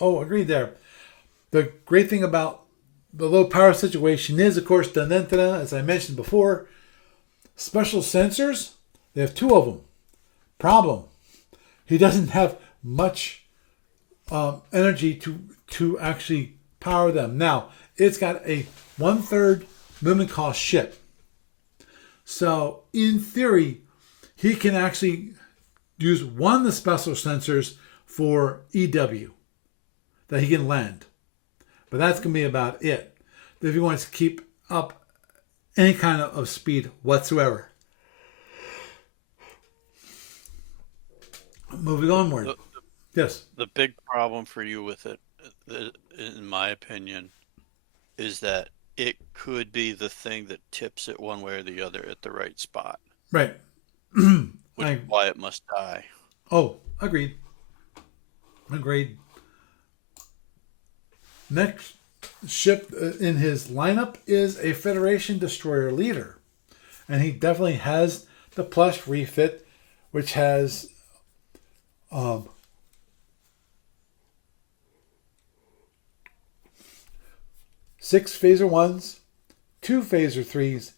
Oh, agreed there. The great thing about the low power situation is, of course, as I mentioned before, special sensors, they have 2 of them. Problem, he doesn't have much energy to actually power them. Now, it's got a 1/3 movement cost ship. So, in theory, he can actually use one of the special sensors for EW that he can land. But that's going to be about it if he wants to keep up any kind of speed whatsoever. Moving onward. Yes. The big problem for you with it, in my opinion, is that it could be the thing that tips it one way or the other at the right spot. Right. Which is why it must die. Oh, agreed. Next ship in his lineup is a Federation Destroyer Leader. And he definitely has the plus refit, which has 6 phaser 1s, 2 phaser 3s,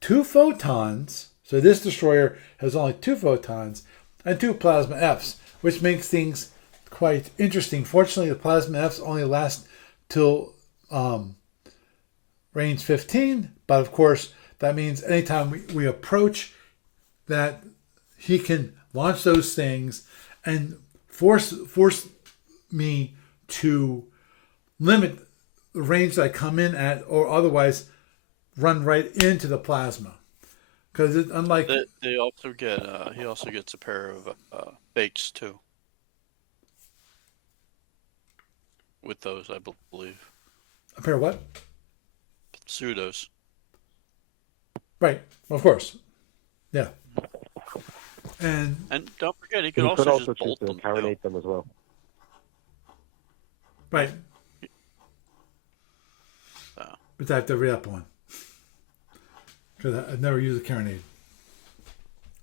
2 photons. So this destroyer has only 2 photons and 2 plasma Fs, which makes things quite interesting. Fortunately, the plasma Fs only last till range 15, but of course that means anytime we approach that, he can launch those things and force me to limit the range that I come in at, or otherwise run right into the plasma. Because unlike They also get he also gets a pair of bakes too. With those, I believe. a pair of what? Pseudos. Right, of course, yeah. And don't forget, he You could could also also just choose bolt to them too. carinate them as well. right, So, but I have to read up on, because I've never used a carronade.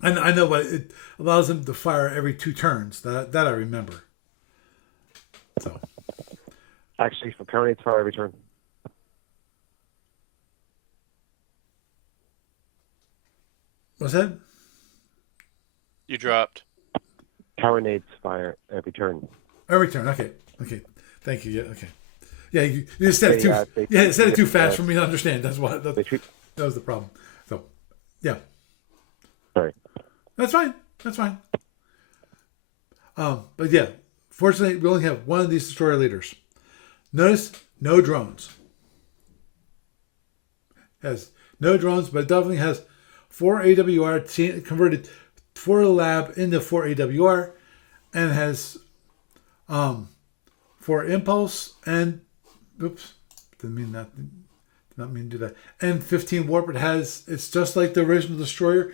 And I know, but it allows them to fire every 2 turns. That I remember. So Actually, for carinates fire every turn. what's that? you dropped. Carinates fire every turn. Every turn. Okay. Thank you. Yeah. Okay. Yeah. You just said it too. They Said it too fast for me to understand. That's why. That treat, was the problem. So, yeah. sorry. That's fine. But yeah, fortunately, we only have one of these destroyer leaders. Notice no drones. Has no drones, but it definitely has 4 AWR converted 4 lab into 4 AWR, and has 4 impulse and oops, didn't mean that. Did not mean to do that. And 15 warp. It's just like the original destroyer,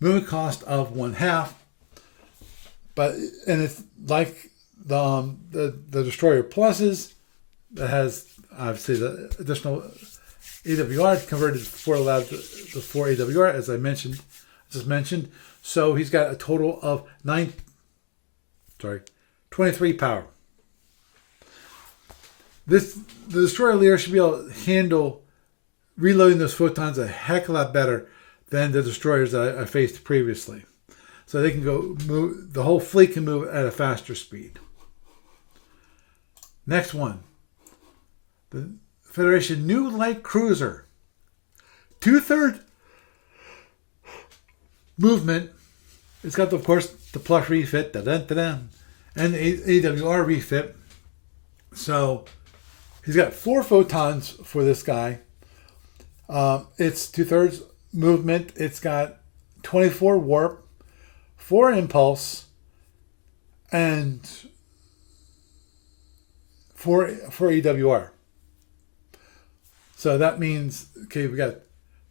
movement cost of 1/2. And it's like the destroyer pluses that has obviously the additional AWR converted 4 lab to 4 AWR, as I just mentioned. So he's got a total of 23 power. The destroyer leader should be able to handle reloading those photons a heck of a lot better than the destroyers that I faced previously. So they can move, the whole fleet can move at a faster speed. Next one. The Federation new light cruiser. 2/3 movement. It's got, of course, the plush refit, and the AWR refit. So he's got 4 photons for this guy. It's 2/3 movement. It's got 24 warp, 4 impulse, and 4 AWR. So that means, okay, we got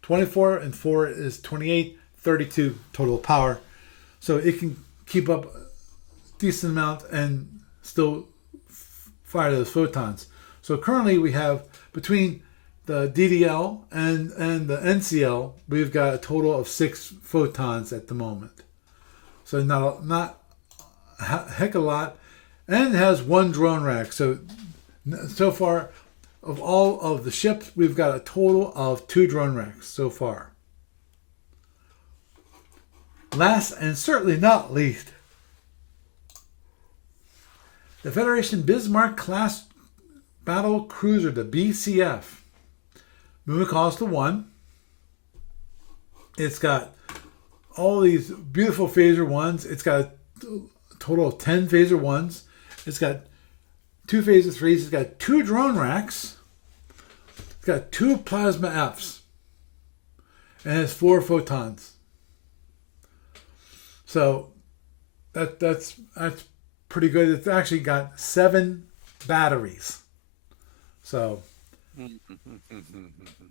24 and 4 is 28, 32 total power. So it can keep up a decent amount and still fire those photons. So currently we have, between the DDL and the NCL, we've got a total of 6 photons at the moment. So not a heck of a lot. And it has 1 drone rack. So far, of all of the ships, we've got a total of 2 drone racks so far. Last and certainly not least, the Federation Bismarck class battle cruiser, the BCF. Movement cost of 1. It's got all these beautiful phaser 1s. It's got a total of 10 phaser 1s. It's got 2 phaser 3s. It's got 2 drone racks. It's got 2 plasma Fs. And it has 4 photons. So that's pretty good. It's actually got 7 batteries. So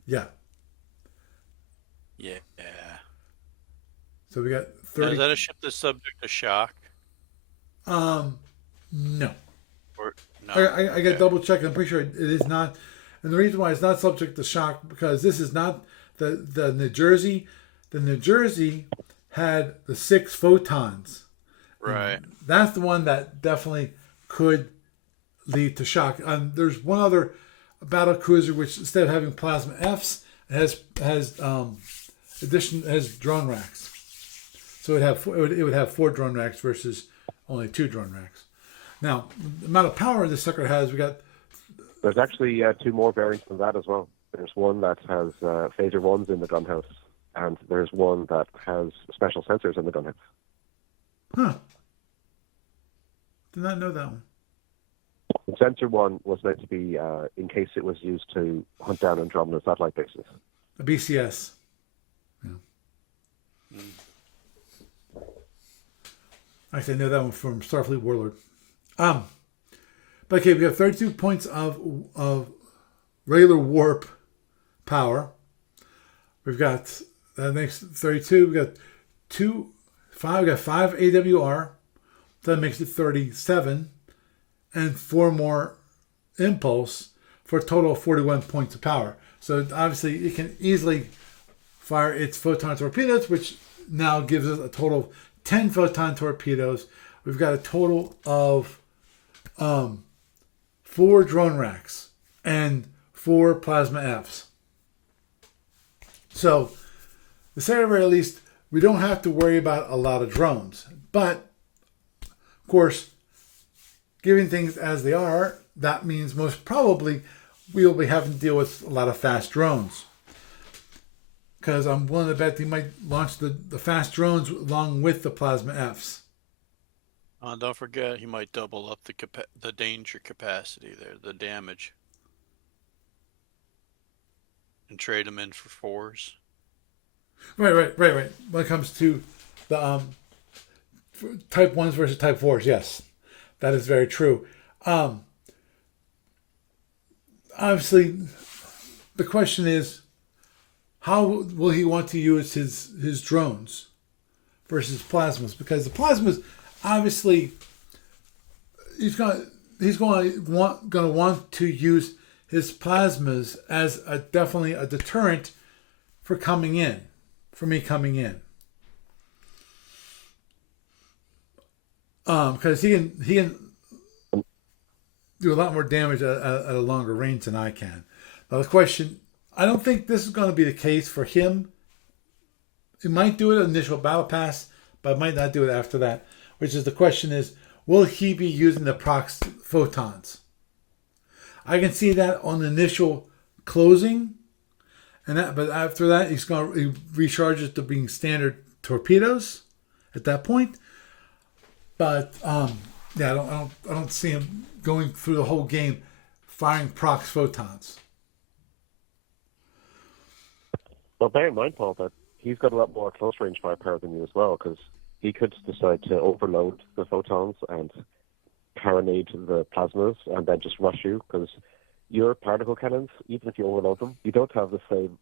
yeah. Yeah. So we got Now, 30. is that a ship that's subject to shock? No. Or no? I got to double check. I'm pretty sure it is not. And the reason why it's not subject to shock, because this is not the New Jersey. The New Jersey had the 6 photons. Right. And that's the one that definitely could lead to shock. There's one other battle cruiser which, instead of having plasma Fs, has drone racks. So it would have 4 drone racks versus only 2 drone racks. Now, the amount of power this sucker has, we got. There's actually 2 more variants than that as well. There's one that has phaser ones in the gunhouse, and there's one that has special sensors in the gunhouse. Huh. Did not know that one. The sensor one was meant to be in case it was used to hunt down Andromeda satellite bases. A BCS. Yeah. Actually, I know that one from Starfleet Warlord. But okay, we have 32 points of regular warp power. We've got that makes 32. We got 5 AWR. That makes it 37, and 4 more impulse for a total of 41 points of power. So obviously, it can easily fire its photon torpedoes, which now gives us a total of 10 photon torpedoes. We've got a total of 4 drone racks and 4 plasma Fs. So, to say at the very least, we don't have to worry about a lot of drones. But, of course, giving things as they are, that means most probably we'll be having to deal with a lot of fast drones. Because I'm willing to bet they might launch the fast drones along with the plasma Fs. Don't forget, he might double up the danger capacity there, the damage, and trade them in for 4s. Right. When it comes to the type 1s versus type 4s, yes, that is very true. Obviously, the question is, how will he want to use his drones versus plasmas? Because the plasmas, obviously, he's going to want to use his plasmas as definitely a deterrent for me coming in. Because he can do a lot more damage at a longer range than I can. Now the question, I don't think this is going to be the case for him. He might do it in initial battle pass, but might not do it after that. Which is the question is, will he be using the prox photons? I can see that on the initial closing, but after that he recharges to being standard torpedoes at that point. But I don't see him going through the whole game firing prox photons. Well, bear in mind, Paul, that he's got a lot more close range firepower than you as well, because he could decide to overload the photons and carronade the plasmas and then just rush you, because your particle cannons, even if you overload them, you don't have the same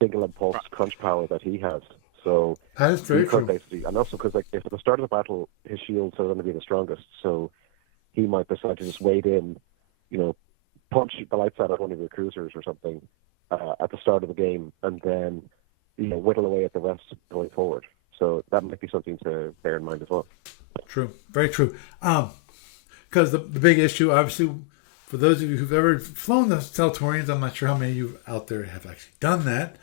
single impulse crunch power that he has. So that is very true. Basically, and also because if at the start of the battle his shields are going to be the strongest, so he might decide to just wade in, punch the lights out of one of your cruisers or something at the start of the game, and then whittle away at the rest going forward. So that might be something to bear in mind as well. True, very true. Because the big issue, obviously, for those of you who've ever flown the Centaurians, I'm not sure how many of you out there have actually done that.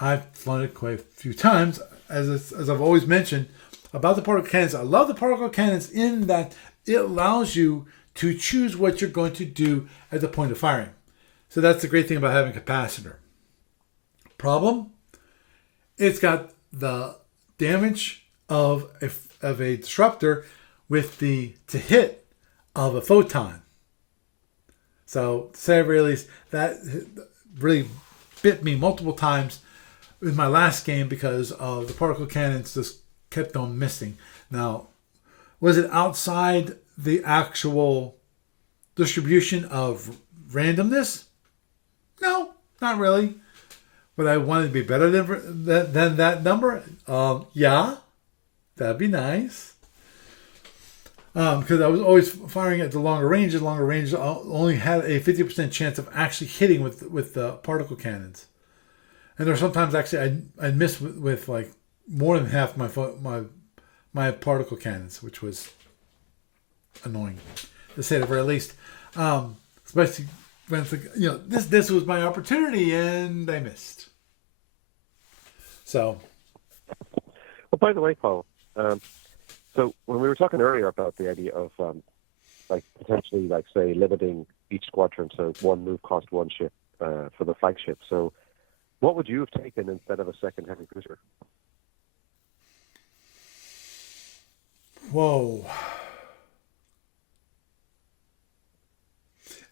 I've flown it quite a few times. As I've always mentioned about the particle cannons, I love the particle cannons in that it allows you to choose what you're going to do at the point of firing. So that's the great thing about having a capacitor. Problem? It's got the damage of a disruptor with the to hit of a photon. So, to say at the very least, that really bit me multiple times in my last game because of the particle cannons just kept on missing. Now, was it outside the actual distribution of randomness? No, not really. But I wanted to be better than that number. Yeah, that'd be nice. Because I was always firing at the longer range. The longer range only had a 50% chance of actually hitting with the particle cannons. And there were sometimes actually I'd miss with like more than half my particle cannons, which was annoying, to say the very least. Especially when it's like, this was my opportunity and I missed. So. Well, by the way, Paul, So when we were talking earlier about the idea of like potentially, like say, limiting each squadron to one move cost one ship for the flagship. So what would you have taken instead of a second heavy cruiser? Whoa.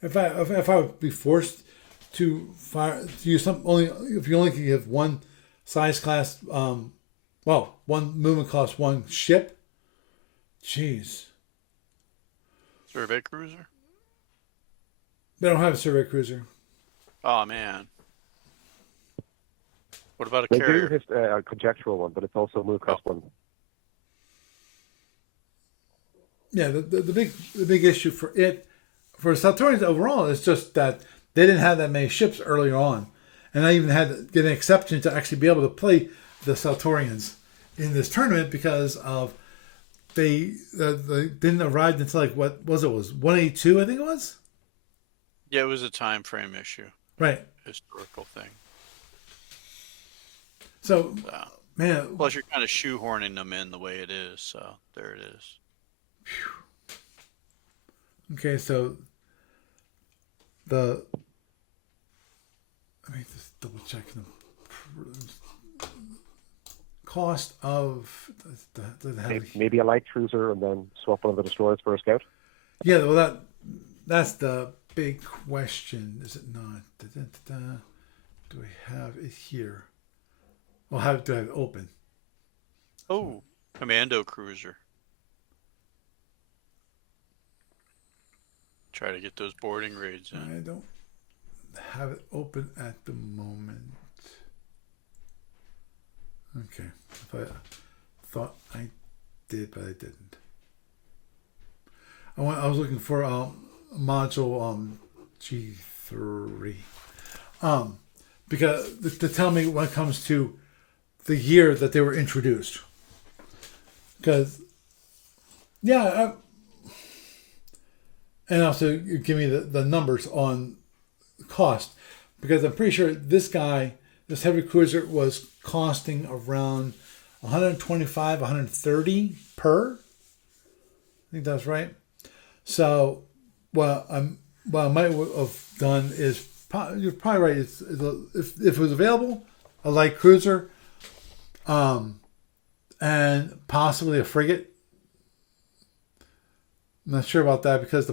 If I would be forced to fire to use some only if you only can have one size class, one movement cost one ship. Jeez, Survey cruiser. they don't have a survey cruiser. Oh man. What about a They do carrier? just a conjectural one, but it's also move cost one. Yeah, the big issue for Saltorians overall is just that they didn't have that many ships earlier on, and I even had to get an exception to actually be able to play the Saltorians in this tournament because of they didn't arrive until like what was it was 182 I think it was. Yeah, it was a time frame issue, Right. historical thing. So So, man, plus, you're kind of shoehorning them in the way it is. So there it is. okay, so let me just double check the cost of the heavy. Maybe a light cruiser and then swap one of the destroyers for a scout. Yeah, well that's the big question, is it not? Do we have it here? Well, how do I have it open? Oh, commando cruiser. Try to get those boarding raids in. I don't have it open at the moment. Okay, if I thought I did, but I didn't. I was looking for module G3, because to tell me when it comes to the year that they were introduced. Because and also you give me the numbers on cost, because I'm pretty sure this heavy cruiser was costing around 125, 130 per. I think that's right. So what I might have done is you're probably right. If it was available, a light cruiser, and possibly a frigate. I'm not sure about that because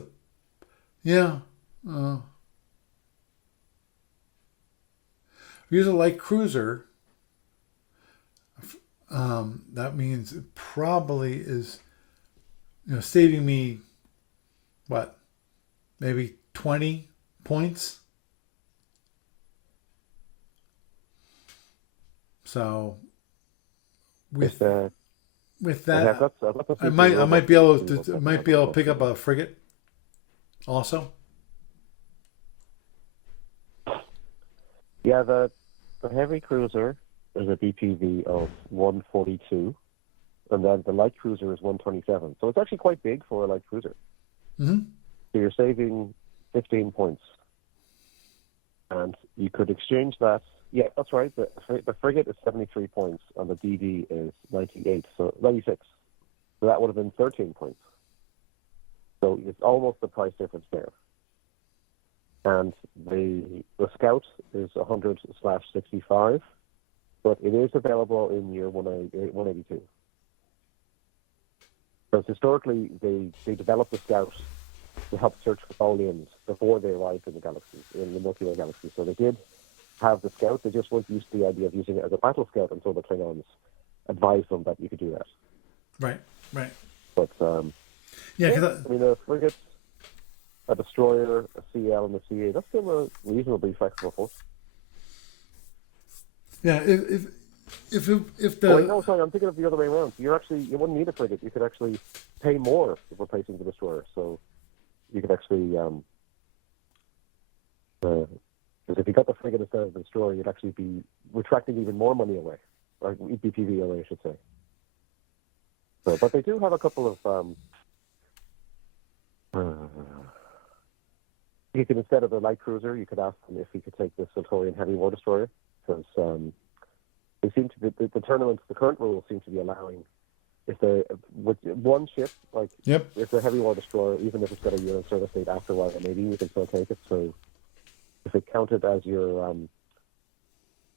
use a light cruiser. That means it probably is, saving me, what, maybe 20 points. So with that, I might be able to pick up a frigate also. Yeah, the heavy cruiser is a BPV of 142, and then the light cruiser is 127. So it's actually quite big for a light cruiser. Mm-hmm. So you're saving 15 points. And you could exchange that. Yeah, that's right. The frigate is 73 points, and the DD is 96. So that would have been 13 points. So it's almost the price difference there. And the scout is 100/65, but it is available in year 182. Because historically, they developed the scout to help search for Tholians before they arrived in the galaxy, in the Milky Way galaxy. So they did have the scout. They just weren't used to the idea of using it as a battle scout until the Klingons advised them that you could do that. Right. But a frigate, a destroyer, a CL, and a CA, that's still a reasonably flexible force. Yeah, if the... Oh, wait, no, sorry, I'm thinking of the other way around. You wouldn't need a frigate. You could actually pay more for replacing the destroyer. So you could actually, because if you got the frigate instead of the destroyer, you'd actually be retracting even more money away, or BPV away, I should say. So, but they do have a couple of, you could, instead of the light cruiser, you could ask them if he could take the Saltorian heavy war destroyer, because they seem to be, the tournaments, the current rules seem to be allowing with one ship, like Yep. it's a heavy war destroyer, even if it's got a year of service date after while it maybe you can still take it. So if it counted as your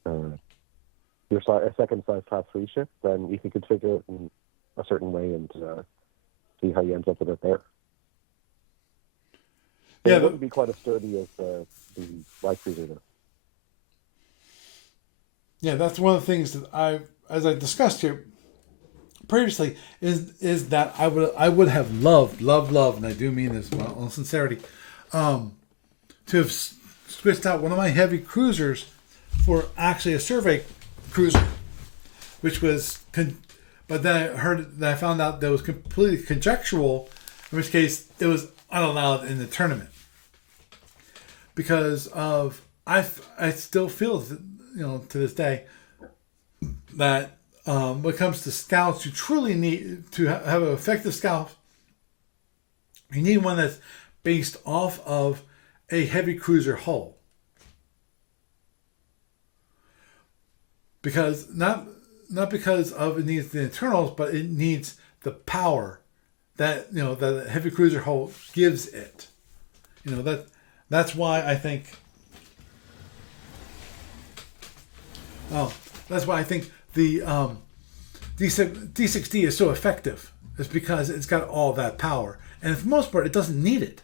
a second size class 3 ship, then you can configure it in a certain way and see how you end up with it there. Yeah, It wouldn't be quite as sturdy as the light cruiser though. Yeah, that's one of the things that as I discussed here previously, is that I would have loved, and I do mean this in all sincerity, to have switched out one of my heavy cruisers for actually a survey cruiser, which was, but then I found out that it was completely conjectural, in which case it was unallowed in the tournament because of I still feel, to this day, that when it comes to scouts, you truly need to have an effective scout. You need one that's based off of a heavy cruiser hull, because not because of it needs the internals, but it needs the power that that a heavy cruiser hull gives it. That's why I think. That's why I think the D6D is so effective. It's because it's got all that power, and for the most part, it doesn't need it.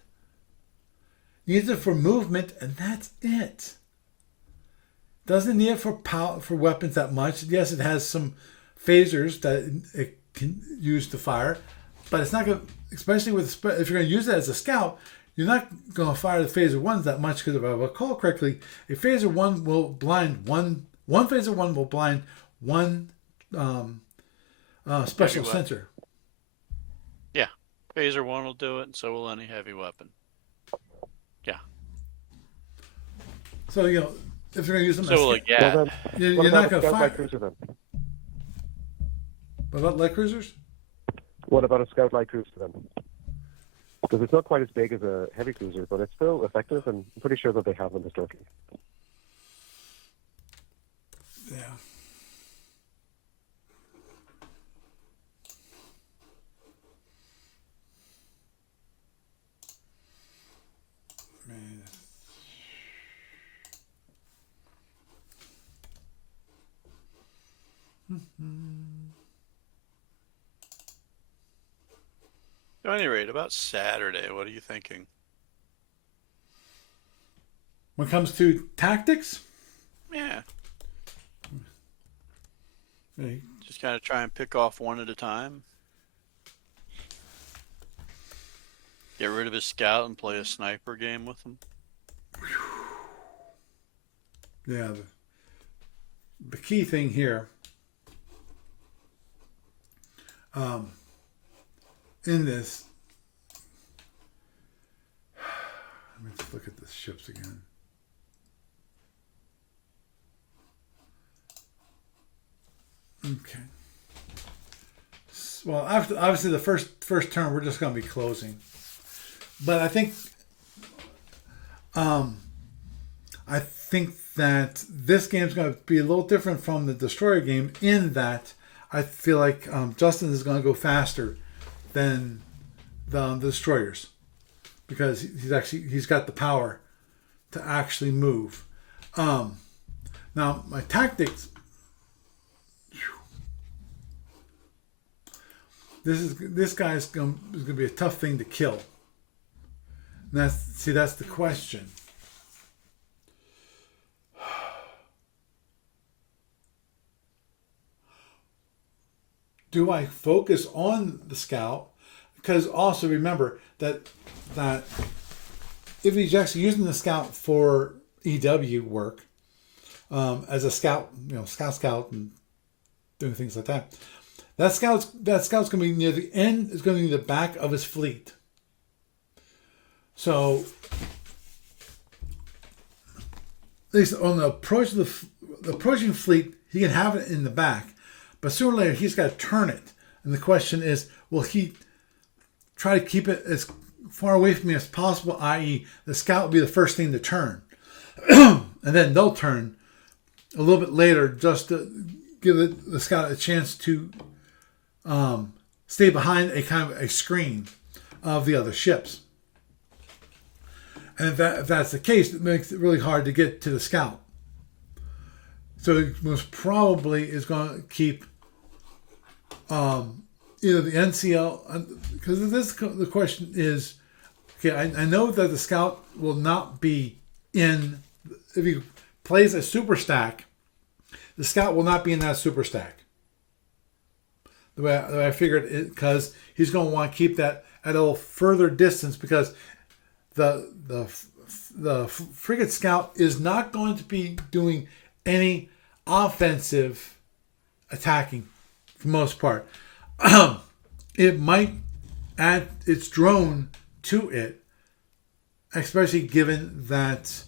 It needs it for movement, and that's it. Doesn't need it for power, for weapons that much. Yes, it has some phasers that it can use to fire, but it's not going to, especially if you're going to use it as a scout, you're not going to fire the phaser ones that much, because if I recall correctly, a phaser one will blind one phaser one will blind one special sensor. Yeah, phaser one will do it, and so will any heavy weapon. Yeah. So if you're going to use them, so you're not going to fire. Cruiser, then? What about light cruisers? What about a scout light cruiser then? Because it's not quite as big as a heavy cruiser, but it's still effective, and I'm pretty sure that they have them historically. Yeah. Man. At any rate, about Saturday, what are you thinking? When it comes to tactics, Yeah. hey, Just kind of try and pick off one at a time. Get rid of his scout and play a sniper game with him. yeah, the key thing here, in this, let me just look at the ships again. Okay. Well, after obviously the first turn, we're just going to be closing, but I think that this game is going to be a little different from the Destroyer game in that I feel like Justin is going to go faster than the Destroyers, because he's got the power to actually move. Now my tactics. This guy's going to be a tough thing to kill. And that's the question. Do I focus on the scout? Because also remember that if he's actually using the scout for EW work, as a scout, scout and doing things like that, that scout's going to be near the end. Is going to be the back of his fleet. So, at least on the approach of the approaching fleet, he can have it in the back, but sooner or later he's got to turn it. And the question is, will he try to keep it as far away from me as possible? I.e., the scout will be the first thing to turn, and then they'll turn a little bit later just to give the scout a chance to stay behind a kind of a screen of the other ships. And if that's the case, it makes it really hard to get to the scout. So it most probably is going to keep either the NCL, because the question is, okay, I know that the scout will not be in, if he plays a super stack, the scout will not be in that super stack. The way I figured it, because he's going to want to keep that at a little further distance, because the frigate scout is not going to be doing any offensive attacking for the most part. It might add its drone to it, especially given that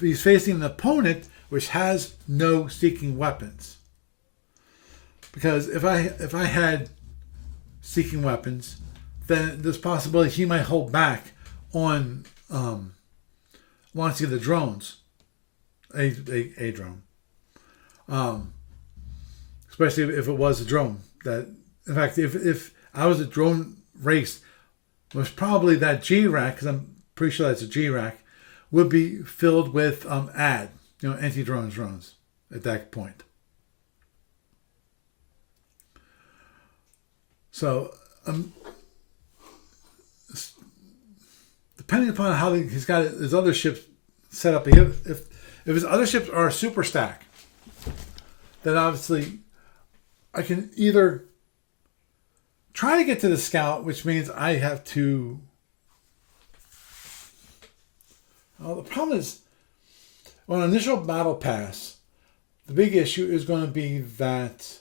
he's facing an opponent which has no seeking weapons. Because if I had seeking weapons, then there's possibility he might hold back on launching the drones, a drone, especially if it was a drone. That, in fact, if I was a drone race, was probably that G rack, because I'm pretty sure that's a G rack, would be filled with anti-drones at that point. So depending upon how he's got his other ships set up, if his other ships are a super stack, then obviously I can either try to get to the scout, which means I have to. Well, the problem is on initial battle pass, the big issue is going to be that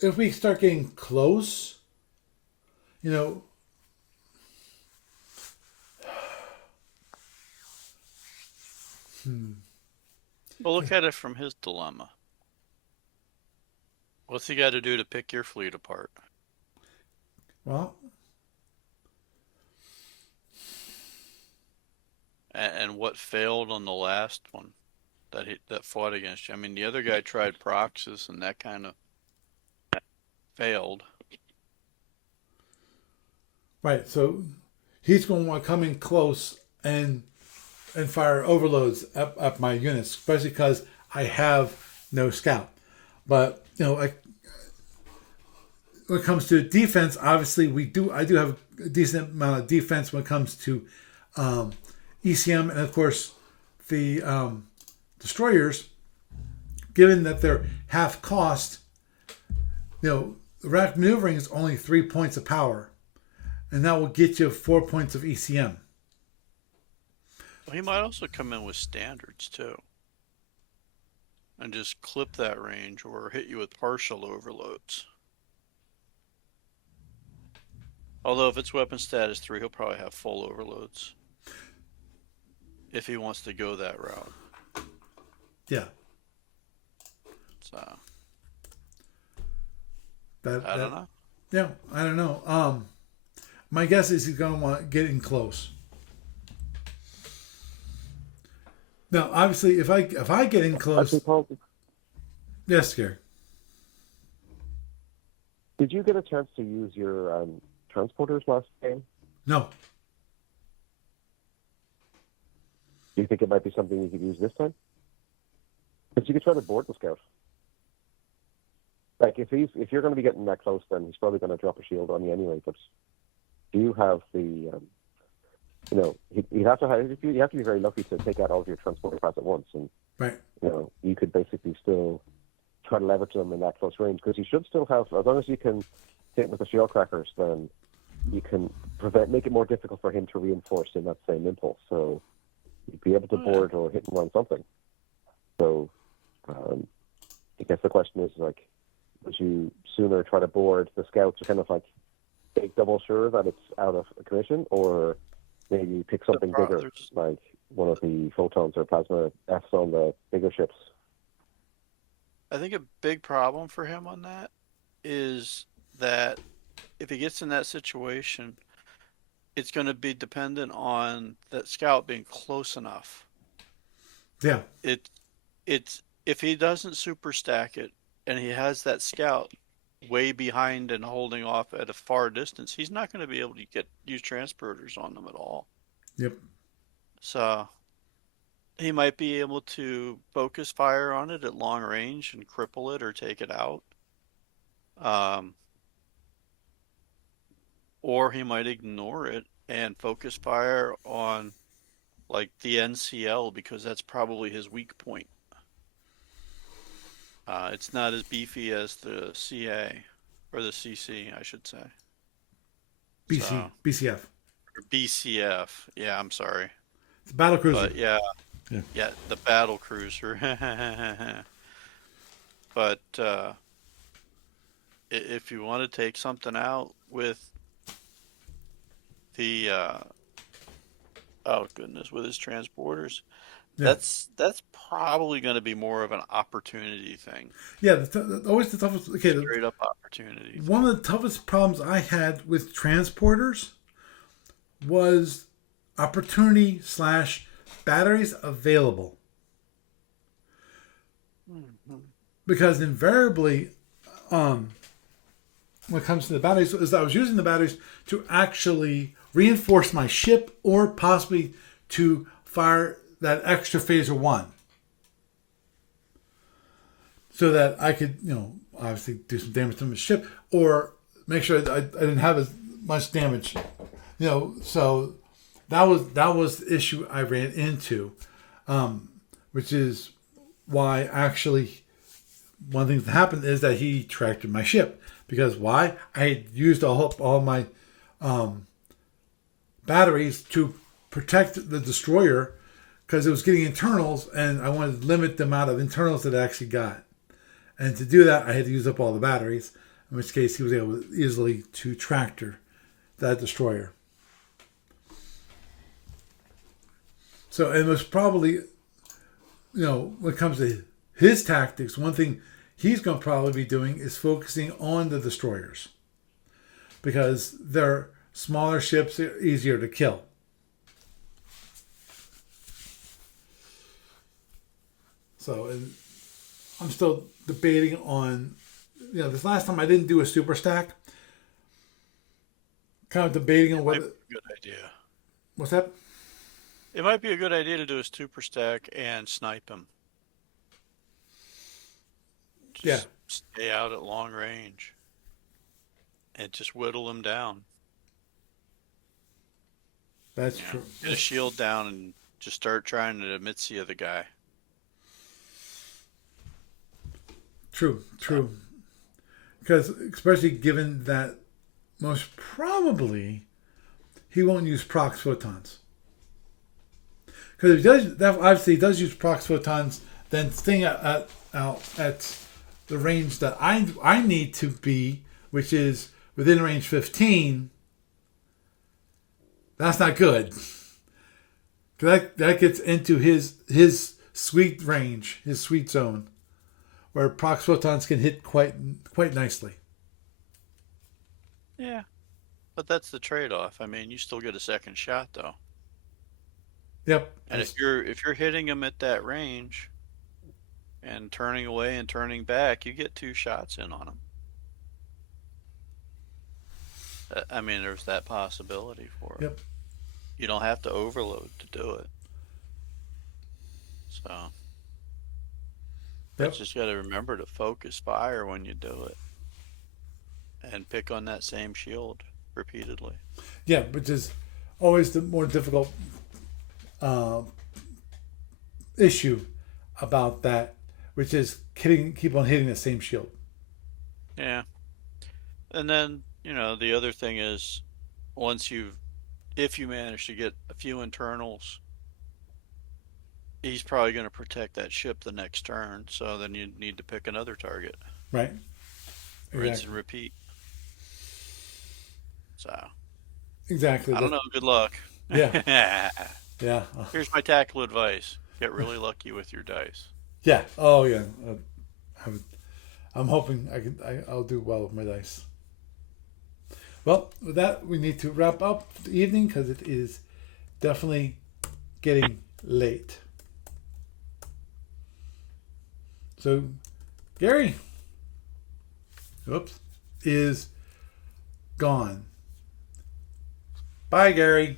if we start getting close, Well, look at it from his dilemma. What's he got to do to pick your fleet apart? Well, And what failed on the last one that fought against you? I mean, the other guy tried Proxys, and that kind of failed. right. So he's going to want to come in close and fire overloads up my units, especially because I have no scout. But when it comes to defense, obviously I do have a decent amount of defense when it comes to ECM, and of course the destroyers. Given that they're half cost, the rack maneuvering is only 3 points of power, and that will get you 4 points of ECM. Well, he might also come in with standards too, and just clip that range or hit you with partial overloads. Although if it's weapon status 3, he'll probably have full overloads if he wants to go that route. Yeah. So I don't know. Yeah, I don't know. My guess is he's going to want to get in close. Now, obviously, if I get in close, Actually, Paul, yes, Gary. did you get a chance to use your transporters last game? No. Do you think it might be something you could use this time? Because you could try to board the scout. Like if you're going to be getting that close, then he's probably going to drop a shield on you anyway. But do you have the, you have to be very lucky to take out all of your transporter pads at once, and Right. You could basically still try to leverage them in that close range, because you should still have, as long as you can hit with the shield crackers, then you can make it more difficult for him to reinforce in that same impulse. So you'd be able to board or hit and run something. So I guess the question is, like, would you sooner try to board the scout to kind of like make double sure that it's out of commission, or maybe pick something bigger, like one of the photons or plasma Fs on the bigger ships? I think a big problem for him on that is that if he gets in that situation, it's going to be dependent on that scout being close enough. Yeah. It's if he doesn't super stack it and he has that scout way behind and holding off at a far distance, he's not going to be able to use transporters on them at all. Yep. So he might be able to focus fire on it at long range and cripple it or take it out. Or he might ignore it and focus fire on like the NCL because that's probably his weak point. It's not as beefy as the CA or the CC, I should say. BCF. Or BCF. Yeah, I'm sorry. It's a battle cruiser. But yeah, the battle cruiser. But if you want to take something out with the oh goodness, with his transporters, that's probably going to be more of an opportunity thing. Yeah, always the toughest. Okay, straight up opportunity. One of the toughest problems I had with transporters was opportunity / batteries available. Mm-hmm. Because invariably, when it comes to the batteries, is I was using the batteries to actually reinforce my ship or possibly to fire that extra phaser 1. So that I could, obviously do some damage to my ship or make sure I didn't have as much damage. So that was the issue I ran into, which is why actually one of the things that happened is that he tractored my ship. Because why? I had used all my batteries to protect the destroyer because it was getting internals and I wanted to limit the amount of internals that it actually got. And to do that, I had to use up all the batteries, in which case he was able easily to tractor that destroyer. So it was probably, when it comes to his tactics, one thing he's going to probably be doing is focusing on the destroyers. Because they're smaller ships, they're easier to kill. So I'm still debating on, this last time I didn't do a super stack. Kind of debating on whether. Good idea. What's that? It might be a good idea to do a super stack and snipe him. Just stay out at long range and just whittle him down. That's true. Get a shield down and just start trying to Mitsia the guy. True. Because especially given that most probably he won't use prox photons. Because if he does, that obviously he does use prox photons, then staying out at the range that I need to be, which is within range 15, that's not good. That gets into his sweet range, his sweet zone, where prox photons can hit quite nicely. Yeah, but that's the trade-off. I mean, you still get a second shot though. Yep. And if you're hitting him at that range and turning away and turning back, you get 2 shots in on him. I mean, there's that possibility for it. Yep. You don't have to overload to do it. So, you just got to remember to focus fire when you do it, and pick on that same shield repeatedly. Yeah, which is always the more difficult issue about that, which is keep on hitting the same shield. Yeah, and then the other thing is, if you manage to get a few internals, he's probably going to protect that ship the next turn. So then you need to pick another target. Right. Rinse and repeat. So. Exactly. I don't know. Good luck. Yeah. Yeah. Here's my tactical advice: get really lucky with your dice. Yeah. Oh yeah. I'm hoping I'll do well with my dice. Well, with that, we need to wrap up the evening because it is definitely getting late. So, Gary. Oops. is gone. Bye, Gary.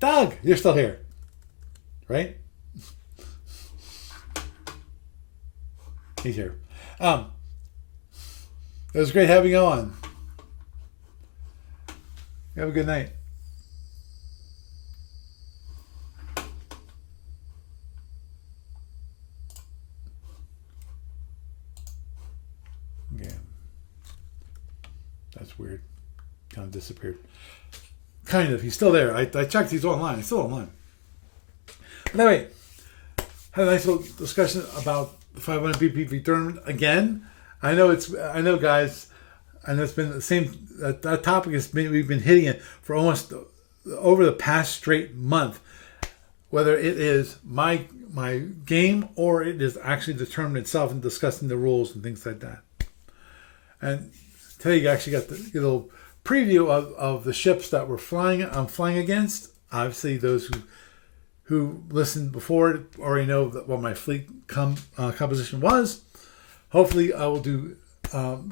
Doug, you're still here, right? He's here. It was great having you on. Have a good night. Yeah. That's weird. Kind of disappeared. Kind of. He's still there. I checked. He's online. He's still online. But anyway, had a nice little discussion about the 500 BPV tournament again. I know, guys. I know it's been the same. That topic we've been hitting it for almost over the past straight month. Whether it is my game or it is actually the tournament itself and discussing the rules and things like that. And today you actually got the little preview of the ships that I'm flying against. Obviously, those who listened before already know what my fleet composition was. Hopefully, I will do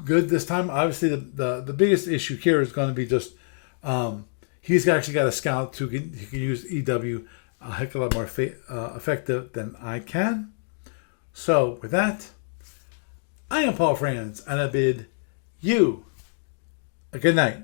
good this time. Obviously, the biggest issue here is going to be just he's actually got a scout who can use EW a heck of a lot more effective than I can. So, with that, I am Paul Franz, and I bid you a good night.